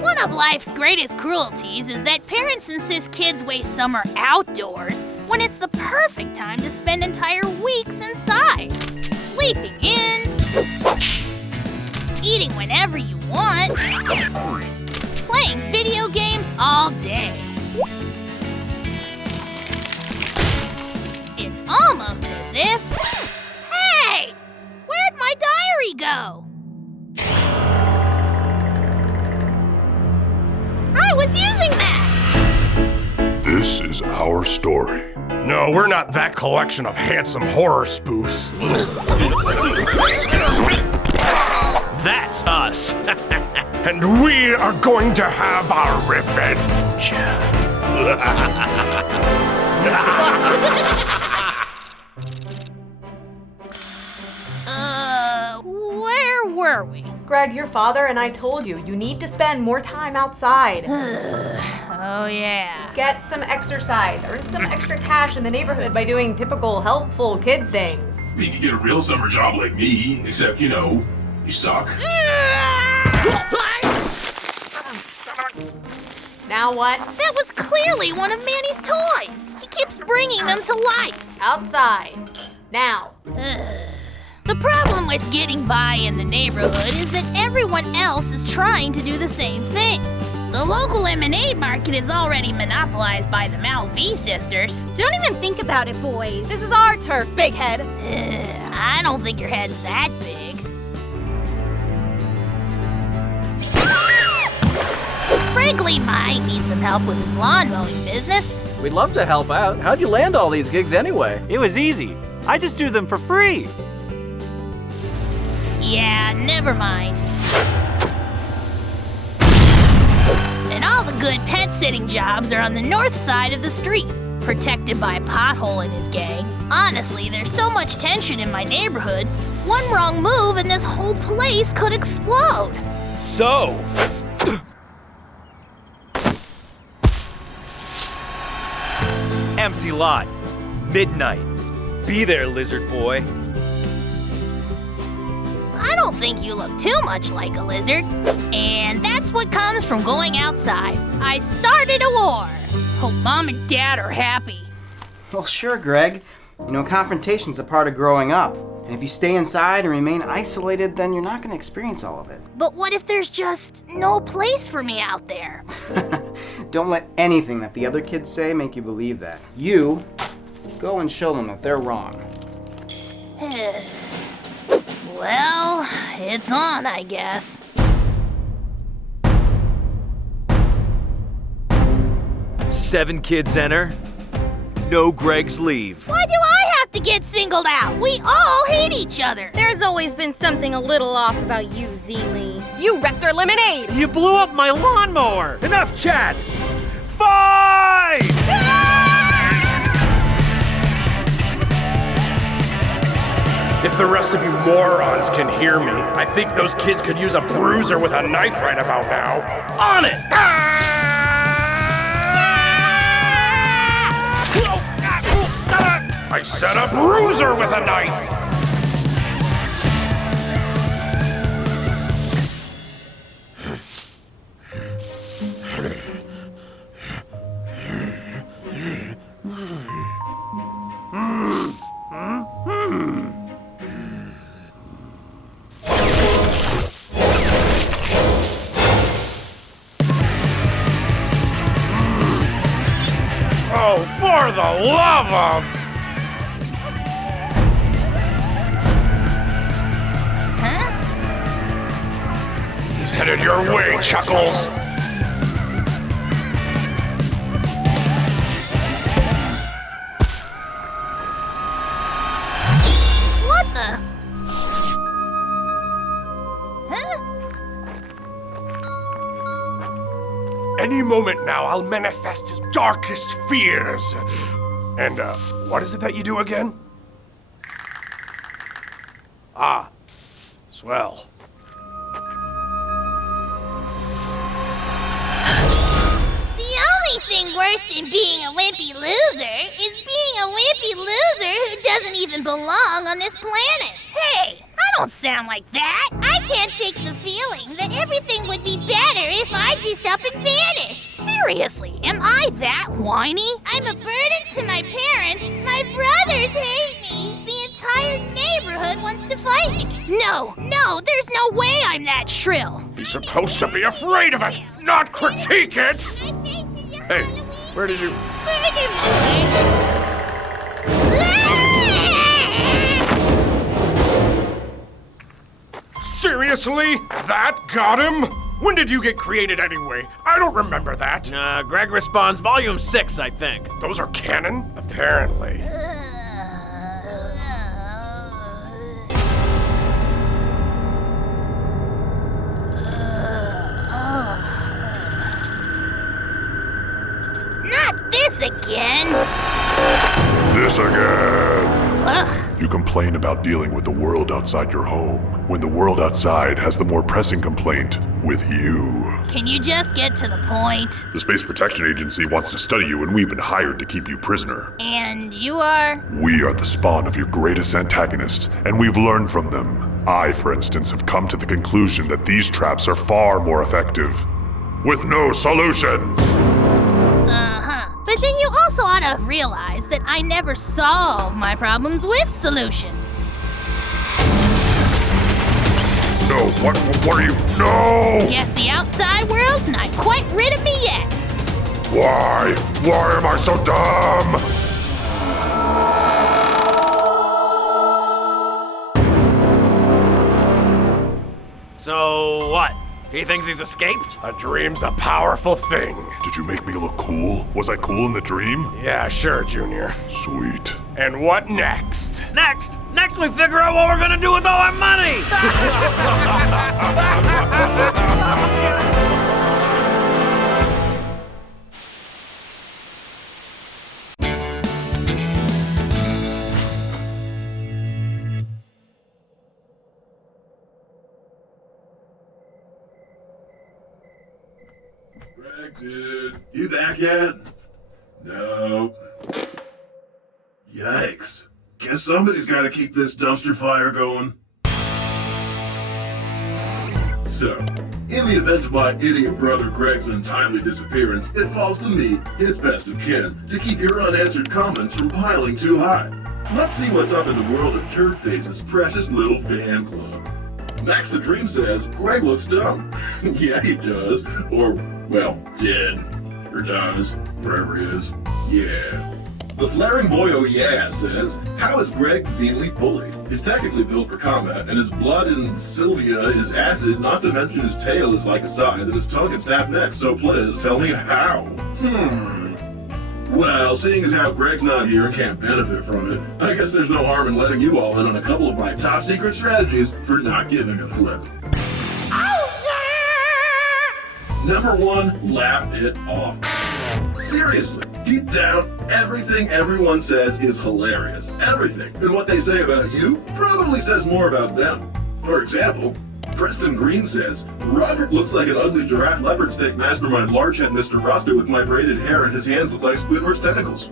One of life's greatest cruelties is that parents insist kids waste summer outdoors when it's the perfect time to spend entire weeks inside. Sleeping in, eating whenever you want, playing video games all day. It's almost as if... Hey! Where'd my diary go? I was using that! This is our story. No, we're not that collection of handsome horror spoofs. That's us. And we are going to have our revenge. Where were we? Greg, your father and I told you, you need to spend more time outside. Oh, yeah. Get some exercise. Earn some extra cash in the neighborhood by doing typical helpful kid things. You could get a real summer job like me, except, you know, you suck. Now what? That was clearly one of Manny's toys. He keeps bringing them to life. Outside. Now. The problem with getting by in the neighborhood is that everyone else is trying to do the same thing. The local lemonade market is already monopolized by the Malv sisters. Don't even think about it, boys. This is our turf, big head. I don't think your head's that big. Frankly, Mike needs some help with his lawn mowing business. We'd love to help out. How'd you land all these gigs anyway? It was easy. I just do them for free. Yeah, never mind. And all the good pet sitting jobs are on the north side of the street, protected by Pothole and his gang. Honestly, there's so much tension in my neighborhood. One wrong move and this whole place could explode. So, empty lot, midnight. Be there, lizard boy. I don't think you look too much like a lizard. And that's what comes from going outside. I started a war. Hope Mom and Dad are happy. Well, sure, Greg. You know, confrontation's a part of growing up. And if you stay inside and remain isolated, then you're not going to experience all of it. But what if there's just no place for me out there? Don't let anything that the other kids say make you believe that. You go and show them that they're wrong. Well, it's on, I guess. Seven kids enter. No Greg's leave. Why do I have to get singled out? We all hate each other. There's always been something a little off about you, Zeely. You wrecked our lemonade. You blew up my lawnmower. Enough chat. Fight! If the rest of you morons can hear me, I think those kids could use a bruiser with a knife right about now. On it! I said a bruiser with a knife! Oh, for the love of... He's headed your way, Chuckles. What the? Huh? Any moment now, I'll manifest his darkest fears. And, what is it that you do again? Ah, swell. The only thing worse than being a wimpy loser is being a wimpy loser who doesn't even belong on this planet. Hey, I don't sound like that. I can't shake the feeling that everything would be better if I just up and vanished. Seriously, am I that whiny? I'm a burden to my parents. My brothers hate me. The entire neighborhood wants to fight me. No, there's no way I'm that shrill. He's supposed to be afraid of it, not critique it! Hey, where did you... Seriously? That got him? When did you get created anyway? I don't remember that. Greg Responds Volume 6, I think. Those are canon? Apparently. Not this again. This again. Ugh. You complain about dealing with the world outside your home, when the world outside has the more pressing complaint with you. Can you just get to the point? The Space Protection Agency wants to study you, and we've been hired to keep you prisoner. And you are? We are the spawn of your greatest antagonists, and we've learned from them. I, for instance, have come to the conclusion that these traps are far more effective, with no solutions. But then you also ought to realize that I never solve my problems with solutions. No, what are you? No! Guess the outside world's not quite rid of me yet. Why? Why am I so dumb? So what? He thinks he's escaped? A dream's a powerful thing. Did you make me look cool? Was I cool in the dream? Yeah, sure, Junior. Sweet. And what next? Next we figure out what we're gonna do with all our money! Greg, dude, you back yet? No. Yikes. Guess somebody's gotta keep this dumpster fire going. So, in the event of my idiot brother Greg's untimely disappearance, it falls to me, his best of kin, to keep your unanswered comments from piling too high. Let's see what's up in the world of Turdface's precious little fan club. Max the Dream says, Greg looks dumb. Yeah, he does. Or, well, did. Or does. Wherever he is. Yeah. The Flaring Boy Oh Yeah says, how is Greg Zealey bullied? He's technically built for combat, and his blood in Sylvia is acid, not to mention his tail is like a scythe, and his tongue can snap next, so please tell me how. Well, seeing as how Greg's not here and can't benefit from it, I guess there's no harm in letting you all in on a couple of my top secret strategies for not giving a flip. Number 1, laugh it off. Seriously, deep down, everything everyone says is hilarious. Everything. And what they say about you probably says more about them. For example, Preston Green says, Rodrick looks like an ugly giraffe leopard snake mastermind largehead Mr. Roscoe with my braided hair and his hands look like Squidward's tentacles.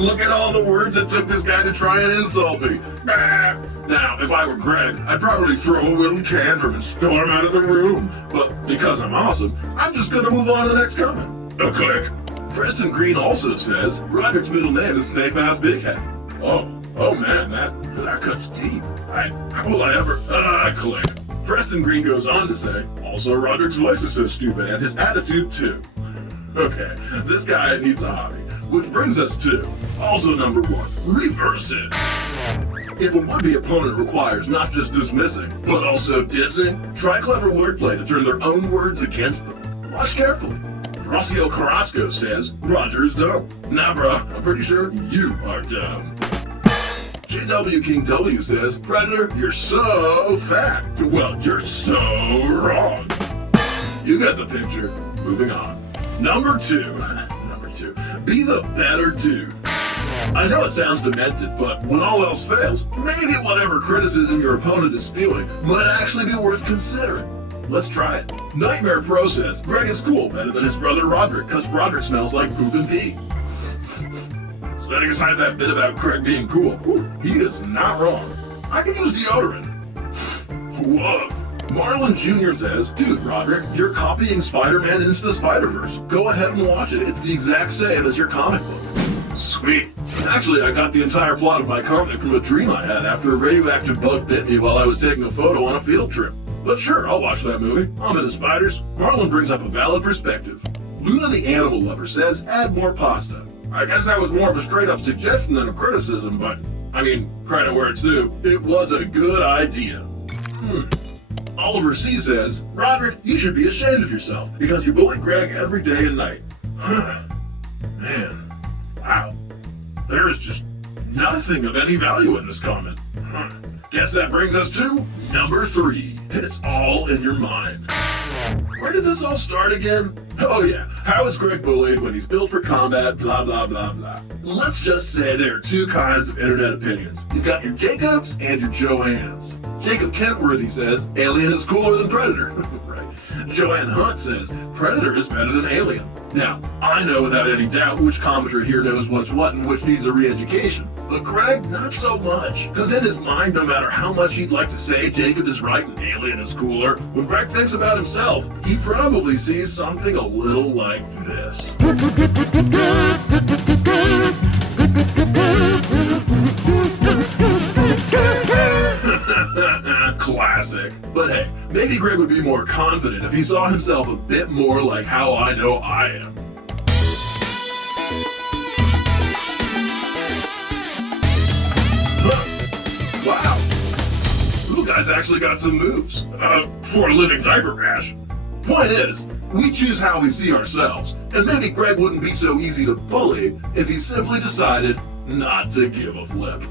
Look at all the words it took this guy to try and insult me. Now, if I were Greg, I'd probably throw a little tantrum and storm out of the room. But because I'm awesome, I'm just gonna move on to the next comment. A click. Preston Green also says, Roderick's middle name is Snake Mouth Big Head. Oh man, that cuts deep. How will I ever, click. Preston Green goes on to say, also Roderick's voice is so stupid and his attitude too. Okay, this guy needs a hobby. Which brings us to, also number 1, reverse it. If a would-be opponent requires not just dismissing, but also dissing, try clever wordplay to turn their own words against them. Watch carefully. Rocio Carrasco says, Roger is dumb. Nah, bruh, I'm pretty sure you are dumb. JW King W says, Predator, you're so fat. Well, you're so wrong. You got the picture. Moving on. Number 2, be the better dude. I know it sounds demented, but when all else fails, maybe whatever criticism your opponent is spewing might actually be worth considering. Let's try it. Nightmare Pro says, Greg is cool, better than his brother Rodrick, because Rodrick smells like poop and pee. Setting aside that bit about Craig being cool, he is not wrong. I can use deodorant. Woof. Marlon Jr. says, dude, Rodrick, you're copying Spider-Man into the Spider-Verse. Go ahead and watch it. It's the exact same as your comic book. Sweet. Actually, I got the entire plot of my comic from a dream I had after a radioactive bug bit me while I was taking a photo on a field trip. But sure, I'll watch that movie. I'm into spiders. Marlon brings up a valid perspective. Luna the Animal Lover says, add more pasta. I guess that was more of a straight-up suggestion than a criticism, but, I mean, credit where it's due. It was a good idea. Oliver C. says, Rodrick, you should be ashamed of yourself because you bully Greg every day and night. Man, wow. There is just nothing of any value in this comment. Guess that brings us to number 3. It's all in your mind. Where did this all start again? Oh yeah, how is Greg bullied when he's built for combat, blah blah blah blah. Let's just say there are two kinds of internet opinions. You've got your Jacobs and your Joannes. Jacob Kentworthy says, Alien is cooler than Predator. Right. Joanne Hunt says, Predator is better than Alien. Now, I know without any doubt which commenter here knows what's what and which needs a re-education. But Greg, not so much. Because in his mind, no matter how much he'd like to say Jacob is right and Alien is cooler, when Greg thinks about himself, he probably sees something a little like this. Classic. But hey, maybe Greg would be more confident if he saw himself a bit more like how I know I am. Huh. Wow. Little guy's actually got some moves. For a living diaper rash. Point is, we choose how we see ourselves, and maybe Greg wouldn't be so easy to bully if he simply decided not to give a flip.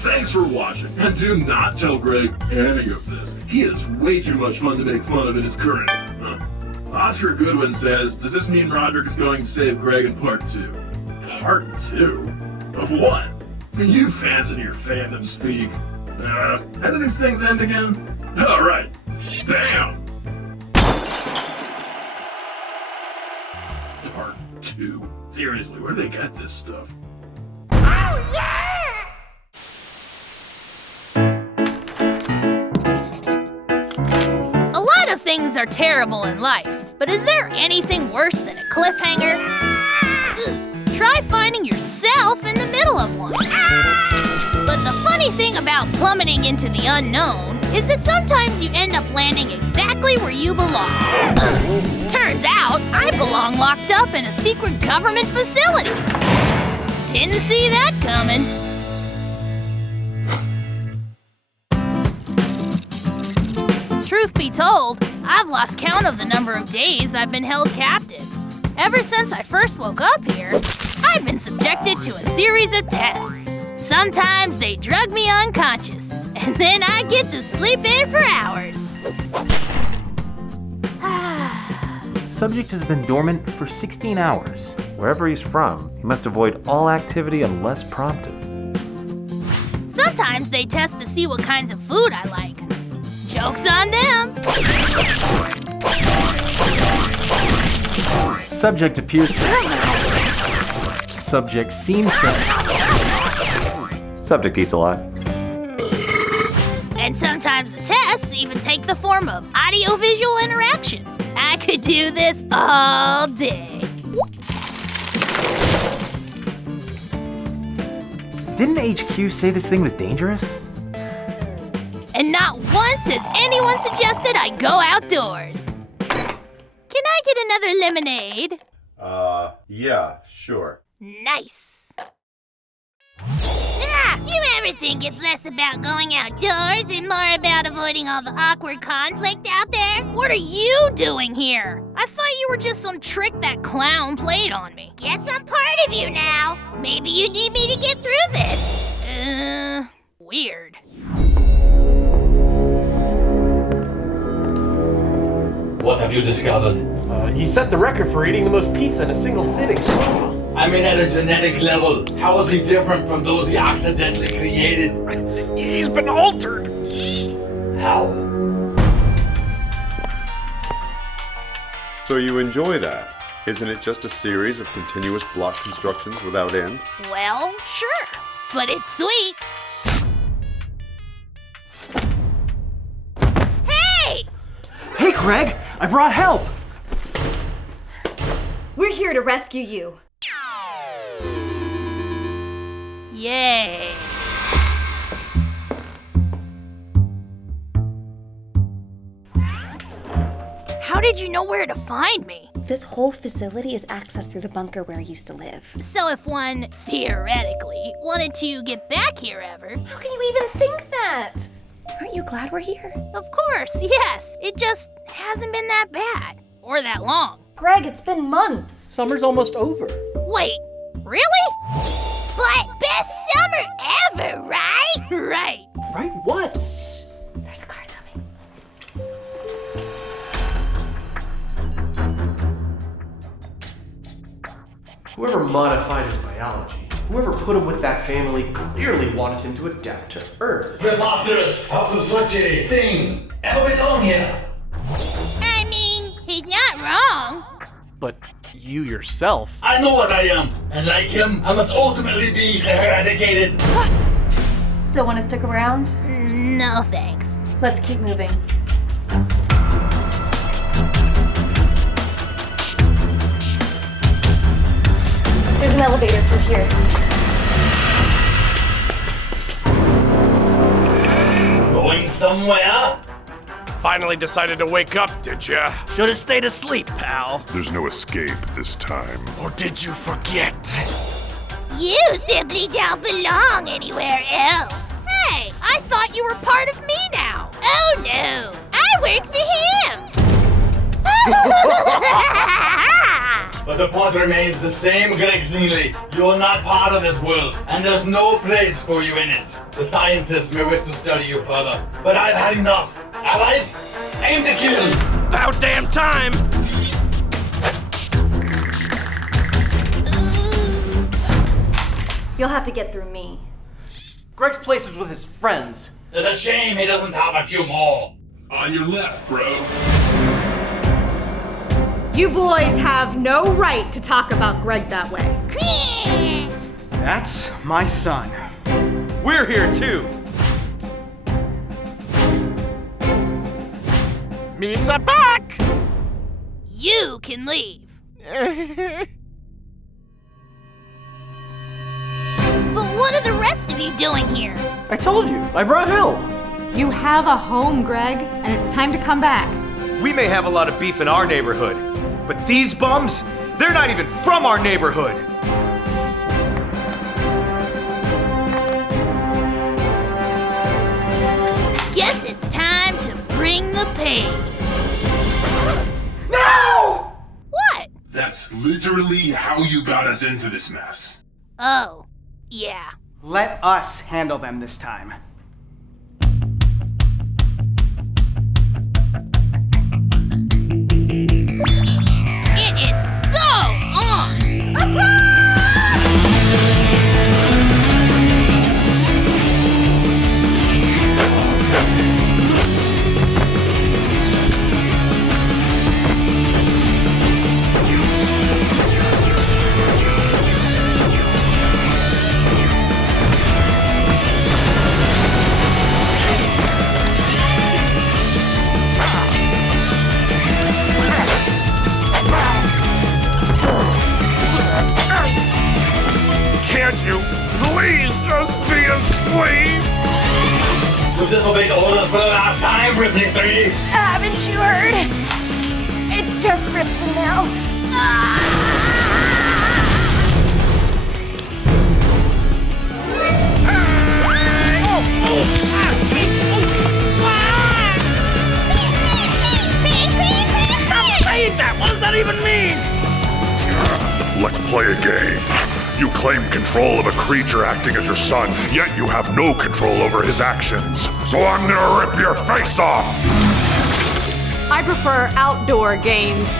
Thanks for watching, and do not tell Greg any of this. He is way too much fun to make fun of in his current... Oscar Goodwin says, does this mean Rodrick is going to save Greg in part 2? Part 2? Of what? You fans in your fandom speak. How do these things end again? Alright. Bam! Part 2. Seriously, where do they get this stuff? Oh, yeah! Things are terrible in life, but is there anything worse than a cliffhanger? Try finding yourself in the middle of one. But the funny thing about plummeting into the unknown is that sometimes you end up landing exactly where you belong. Turns out, I belong locked up in a secret government facility. Didn't see that coming. Truth be told, I've lost count of the number of days I've been held captive. Ever since I first woke up here, I've been subjected to a series of tests. Sometimes they drug me unconscious, and then I get to sleep in for hours. Subject has been dormant for 16 hours. Wherever he's from, he must avoid all activity unless prompted. Sometimes they test to see what kinds of food I like. Joke's on them! Subject appears to... Subject seems to... Subject eats a lot. And sometimes the tests even take the form of audio-visual interaction. I could do this all day. Didn't HQ say this thing was dangerous? And not once has anyone suggested I go outdoors. Can I get another lemonade? Yeah, sure. Nice. You ever think it's less about going outdoors and more about avoiding all the awkward conflict out there? What are you doing here? I thought you were just some trick that clown played on me. Guess I'm part of you now. Maybe you need me to get through this. Weird. What have you discovered? You set the record for eating the most pizza in a single sitting. I mean, at a genetic level, how is he different from those he accidentally created? He's been altered. How? So you enjoy that? Isn't it just a series of continuous block constructions without end? Well, sure, but it's sweet. Hey! Hey, Greg! I brought help! We're here to rescue you. Yay. How did you know where to find me? This whole facility is accessed through the bunker where I used to live. So if one, theoretically, wanted to get back here ever... How can you even think that? Aren't you glad we're here? Of course, yes. It just hasn't been that bad. Or that long. Greg, it's been months. Summer's almost over. Wait, really? But best summer ever, right? Right. Right what? There's a car coming. Whoever modified his biology, whoever put him with that family clearly wanted him to adapt to Earth. Preposterous! How could such a thing ever belong here? I mean, he's not wrong. But you yourself... I know what I am, and like him, I must ultimately be eradicated. Still want to stick around? No thanks. Let's keep moving. There's an elevator through here. Going somewhere? Finally decided to wake up, did ya? Should have stayed asleep, pal. There's no escape this time. Or did you forget? You simply don't belong anywhere else. Hey, I thought you were part of me now. Oh no, I work for him. But the point remains the same, Greg Zinley. You are not part of this world, and there's no place for you in it. The scientists may wish to study you further, but I've had enough. Allies, aim to kill. About damn time. You'll have to get through me. Greg's place is with his friends. It's a shame he doesn't have a few more. On your left, bro. You boys have no right to talk about Greg that way. That's my son. We're here too. Misa back! You can leave. But what are the rest of you doing here? I told you, I brought help. You have a home, Greg, and it's time to come back. We may have a lot of beef in our neighborhood, but these bums, they're not even from our neighborhood. Guess it's time to bring the pain. No! What? That's literally how you got us into this mess. Oh, yeah. Let us handle them this time. It is so on! Attack! Can't you please just be asleep? You've disobeyed orders for the last time, Ripley 3. Haven't you heard? It's just Ripley now. Stop saying that! What does that even mean? Let's play a game. You claim control of a creature acting as your son, yet you have no control over his actions. So I'm gonna rip your face off! I prefer outdoor games.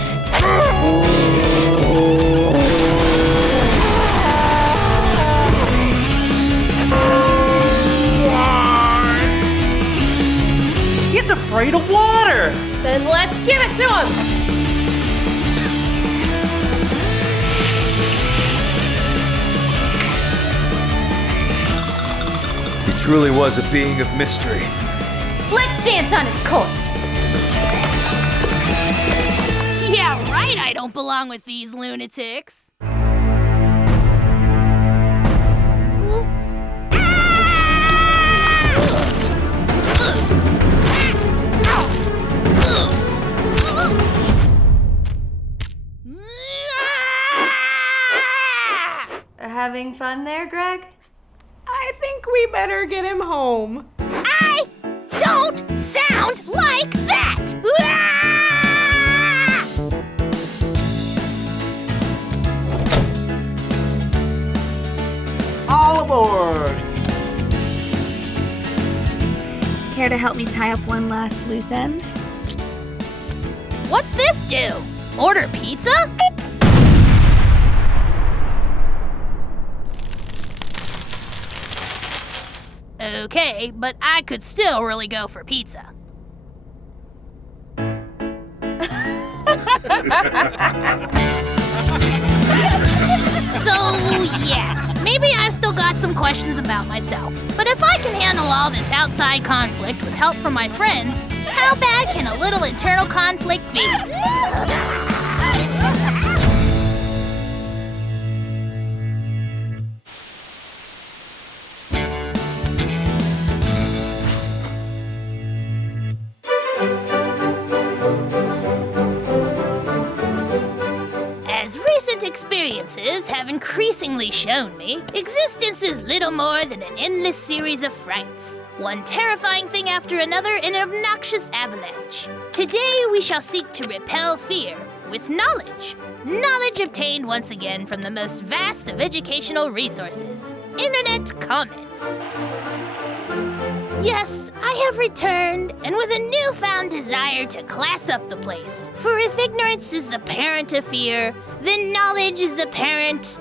He's afraid of water! Then let's give it to him! He truly was a being of mystery. Let's dance on his corpse! Yeah, right, I don't belong with these lunatics. Having fun there, Greg? I think we better get him home. I don't sound like that! All aboard! Care to help me tie up one last loose end? What's this do? Order pizza? Okay, but I could still really go for pizza. So, yeah, maybe I've still got some questions about myself. But if I can handle all this outside conflict with help from my friends, how bad can a little internal conflict be? As recent experiences have increasingly shown me, existence is little more than an endless series of frights. One terrifying thing after another in an obnoxious avalanche. Today we shall seek to repel fear with knowledge. Knowledge obtained once again from the most vast of educational resources, internet comments. Yes, I have returned, and with a newfound desire to class up the place. For if ignorance is the parent of fear, then knowledge is the parent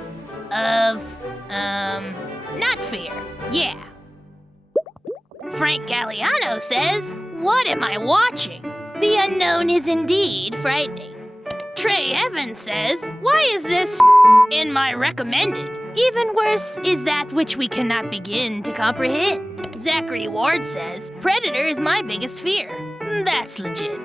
of, not fear. Yeah. Frank Galliano says, "What am I watching? The unknown is indeed frightening." Trey Evans says, "Why is this in my recommended? Even worse is that which we cannot begin to comprehend." Zachary Ward says, "Predator is my biggest fear." That's legit.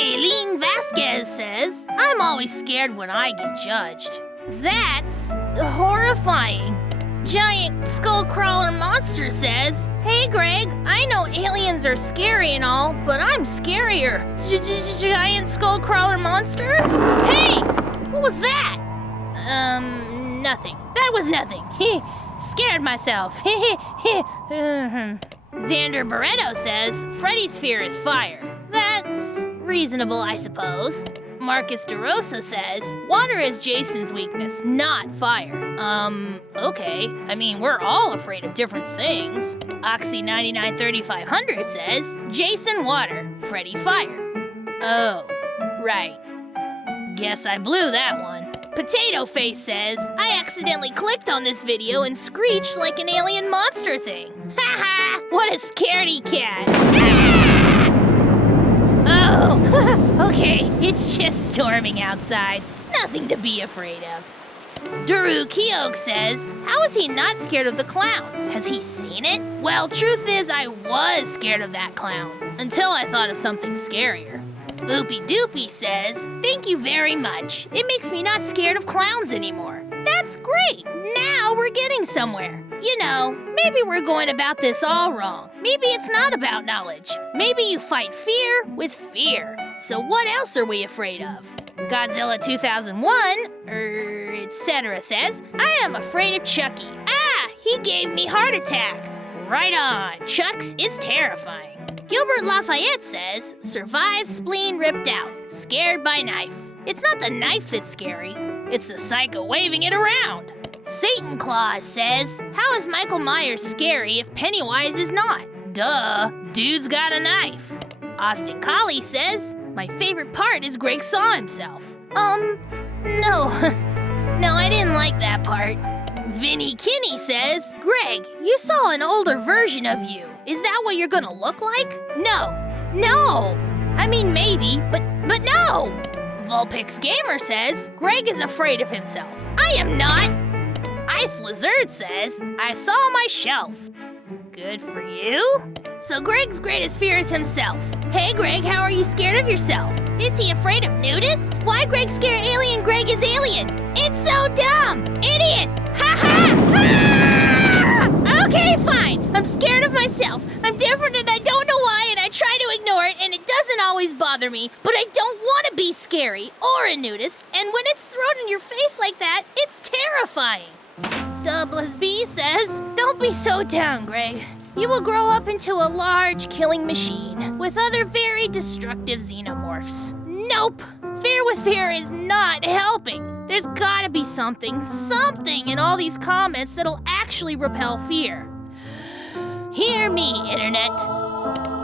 Aileen Vasquez says, "I'm always scared when I get judged." That's horrifying. Giant Skullcrawler Monster says, "Hey Greg, I know aliens are scary and all, but I'm scarier." Giant Skullcrawler Monster? Hey! What was that? Nothing. That was nothing. Scared myself. Xander Barreto says, "Freddy's fear is fire." That's reasonable, I suppose. Marcus DeRosa says, "Water is Jason's weakness, not fire." Okay. I mean, we're all afraid of different things. Oxy993500 says, "Jason water, Freddy fire." Oh, right. Guess I blew that one. Potato Face says, "I accidentally clicked on this video and screeched like an alien monster thing." Haha, what a scaredy cat. Oh, okay, it's just storming outside. Nothing to be afraid of. Daru Keogh says, "How is he not scared of the clown? Has he seen it?" Well, truth is, I was scared of that clown until I thought of something scarier. Boopy Doopy says, "Thank you very much. It makes me not scared of clowns anymore." That's great. Now we're getting somewhere. You know, maybe we're going about this all wrong. Maybe it's not about knowledge. Maybe you fight fear with fear. So what else are we afraid of? Godzilla 2001, etc. says, "I am afraid of Chucky." Ah, he gave me heart attack. Right on. Chuck's is terrifying. Gilbert Lafayette says, "Survive spleen ripped out, scared by knife." It's not the knife that's scary, it's the psycho waving it around. Satan Claus says, "How is Michael Myers scary if Pennywise is not?" Duh, dude's got a knife. Austin Colley says, "My favorite part is Greg saw himself." No. No, I didn't like that part. Vinny Kinney says, "Greg, you saw an older version of you. Is that what you're gonna look like?" No. I mean, maybe, but no. Vulpix Gamer says, "Greg is afraid of himself." I am not. Ice Lizard says, "I saw my shelf." Good for you. So Greg's greatest fear is himself. Hey Greg, how are you scared of yourself? Is he afraid of nudists? Why Greg scare alien Greg is alien? It's so dumb! Idiot! Ha ha! Ah! Okay, fine. I'm scared of myself. I'm different and I don't know why and I try to ignore it and it doesn't always bother me, but I don't want to be scary or a nudist, and when it's thrown in your face like that, it's terrifying. Doubles B says, "Don't be so down, Greg. You will grow up into a large killing machine with other very destructive xenomorphs." Nope. Fear with fear is not helping. There's gotta be something in all these comments that'll actually repel fear. Hear me, Internet.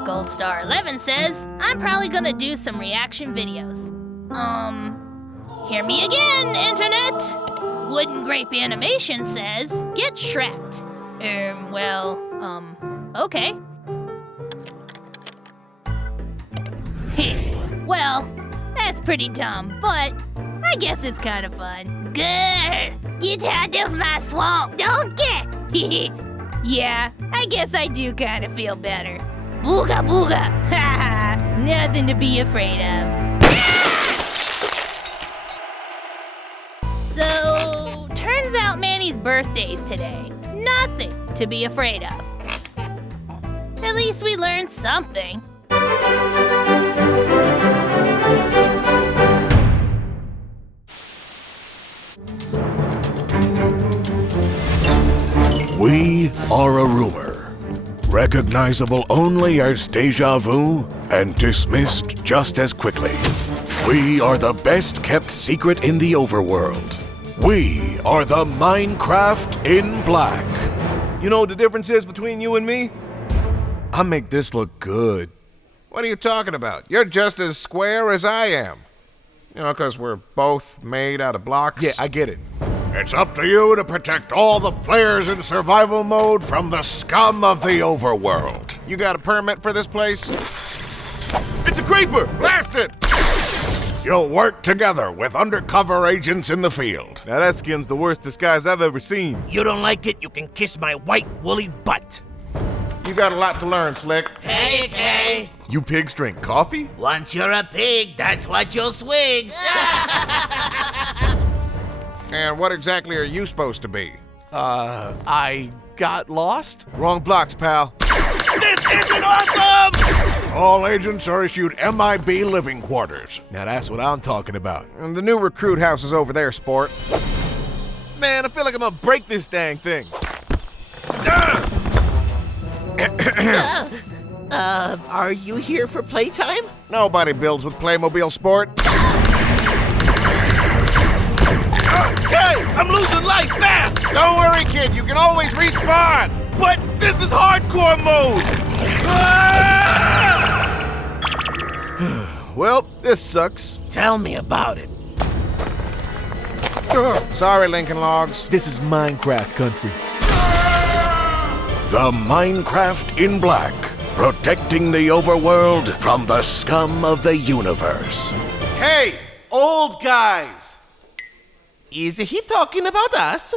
Goldstar11 says, "I'm probably gonna do some reaction videos." Hear me again, Internet. Wooden Grape Animation says, "Get Shrek." okay. Well, that's pretty dumb, but I guess it's kind of fun. Grr! Get out of my swamp, don't get! Yeah, I guess I do kind of feel better. Booga booga! Haha! Nothing to be afraid of. So, turns out Manny's birthday's today. Nothing to be afraid of. At least we learned something. We are a rumor, recognizable only as deja vu and dismissed just as quickly. We are the best kept secret in the overworld. We are the Minecraft in Black. You know what the difference is between you and me? I make this look good. What are you talking about? You're just as square as I am. You know, because we're both made out of blocks. Yeah, I get it. It's up to you to protect all the players in survival mode from the scum of the overworld. You got a permit for this place? It's a creeper! Blast it! You'll work together with undercover agents in the field. Now that skin's the worst disguise I've ever seen. You don't like it, you can kiss my white woolly butt. You got a lot to learn, Slick. Hey, Kay. You pigs drink coffee? Once you're a pig, that's what you'll swig. And what exactly are you supposed to be? I got lost? Wrong blocks, pal. This isn't awesome! All agents are issued MIB living quarters. Now that's what I'm talking about. And the new recruit house is over there, sport. Man, I feel like I'm gonna break this dang thing. Are you here for playtime? Nobody builds with Playmobil, sport. Hey, I'm losing life fast! Don't worry, kid, you can always respawn! But this is hardcore mode! Well, this sucks. Tell me about it. Sorry, Lincoln Logs. This is Minecraft country. The Minecraft in Black, protecting the overworld from the scum of the universe. Hey, old guys! Is he talking about us?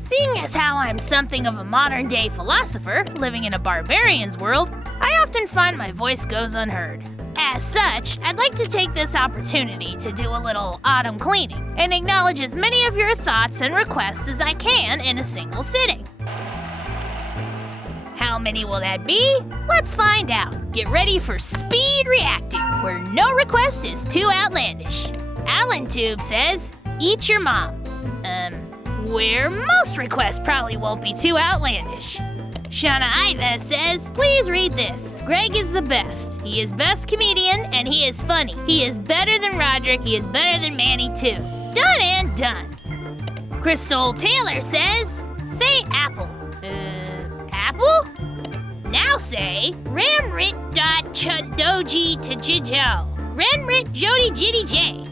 Seeing as how I'm something of a modern-day philosopher living in a barbarian's world, I often find my voice goes unheard. As such, I'd like to take this opportunity to do a little autumn cleaning and acknowledge as many of your thoughts and requests as I can in a single sitting. How many will that be? Let's find out. Get ready for speed reacting, where no request is too outlandish. AlanTube says, eat your mom. Where most requests probably won't be too outlandish. Shauna Iva says, please read this. Greg is the best. He is best comedian, and he is funny. He is better than Rodrick. He is better than Manny, too. Done and done. Crystal Taylor says, say apple. Apple? Now say, ramrit.chundoji to jijo. Renrit jody jitty j.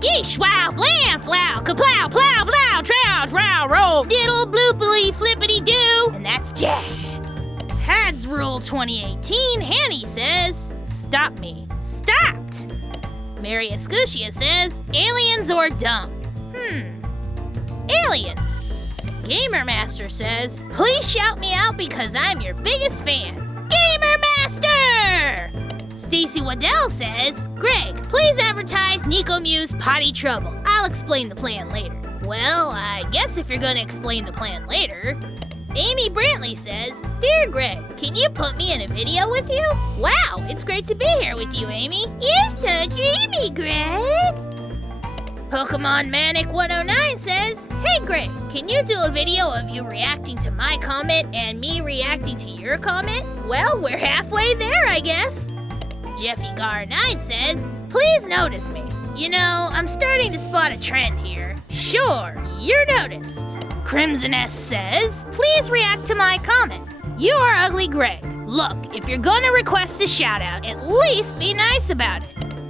Geesh wow blam flow kaplow plow plow trow trow roll diddle bloopily flippity doo. And that's jazz. Hads Rule 2018, Hanny says, stop me. Stopped. Mary Escutia says, aliens or dumb? Aliens. Gamer Master says, please shout me out because I'm your biggest fan. Gamer Master! Stacy Waddell says, Greg, please advertise Nico Mew's Potty Trouble. I'll explain the plan later. Well, I guess if you're gonna explain the plan later. Amy Brantley says, dear Greg, can you put me in a video with you? Wow, it's great to be here with you, Amy. You're so dreamy, Greg. Pokemon Manic 109 says, hey Greg, can you do a video of you reacting to my comment and me reacting to your comment? Well, we're halfway there, I guess. Jeffy Gar9 says, please notice me. You know, I'm starting to spot a trend here. Sure, you're noticed. Crimson S says, please react to my comment. You are ugly Greg. Look, if you're gonna request a shout out, at least be nice about it.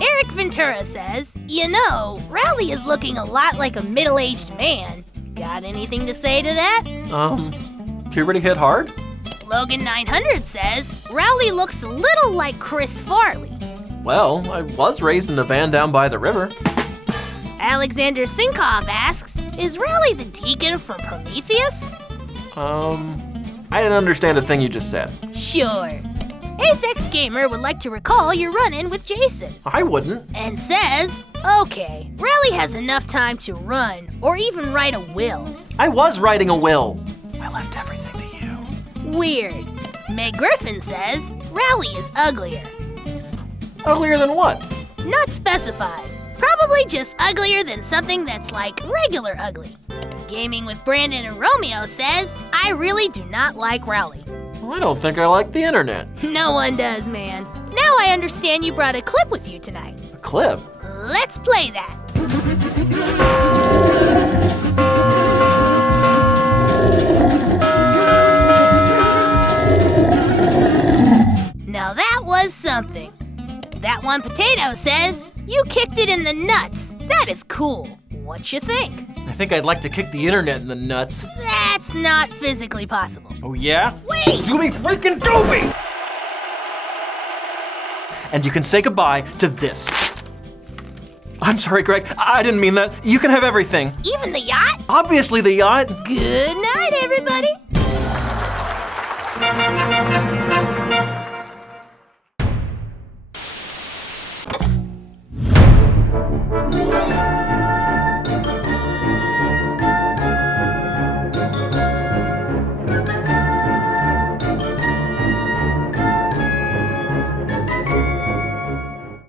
Eric Ventura says, you know, Rowley is looking a lot like a middle-aged man. Got anything to say to that? Puberty hit hard? Logan 900 says, Rowley looks a little like Chris Farley. Well, I was raised in a van down by the river. Alexander Sinkov asks, is Rowley the deacon from Prometheus? I didn't understand a thing you just said. Sure. AceX Gamer would like to recall your run-in with Jason. I wouldn't. And says, okay, Rowley has enough time to run, or even write a will. I was writing a will. I left everything to you. Weird. Meg Griffin says, Rowley is uglier. Uglier than what? Not specified. Probably just uglier than something that's like regular ugly. Gaming with Brandon and Romeo says, I really do not like Rowley. I don't think I like the internet. No one does, man. Now I understand you brought a clip with you tonight. A clip? Let's play that. Now that was something. That one potato says, you kicked it in the nuts. That is cool. What you think? I think I'd like to kick the internet in the nuts. That's not physically possible. Oh yeah? Wait! Zoomy freaking dooby! And you can say goodbye to this. I'm sorry, Greg. I didn't mean that. You can have everything. Even the yacht? Obviously the yacht. Good night, everybody.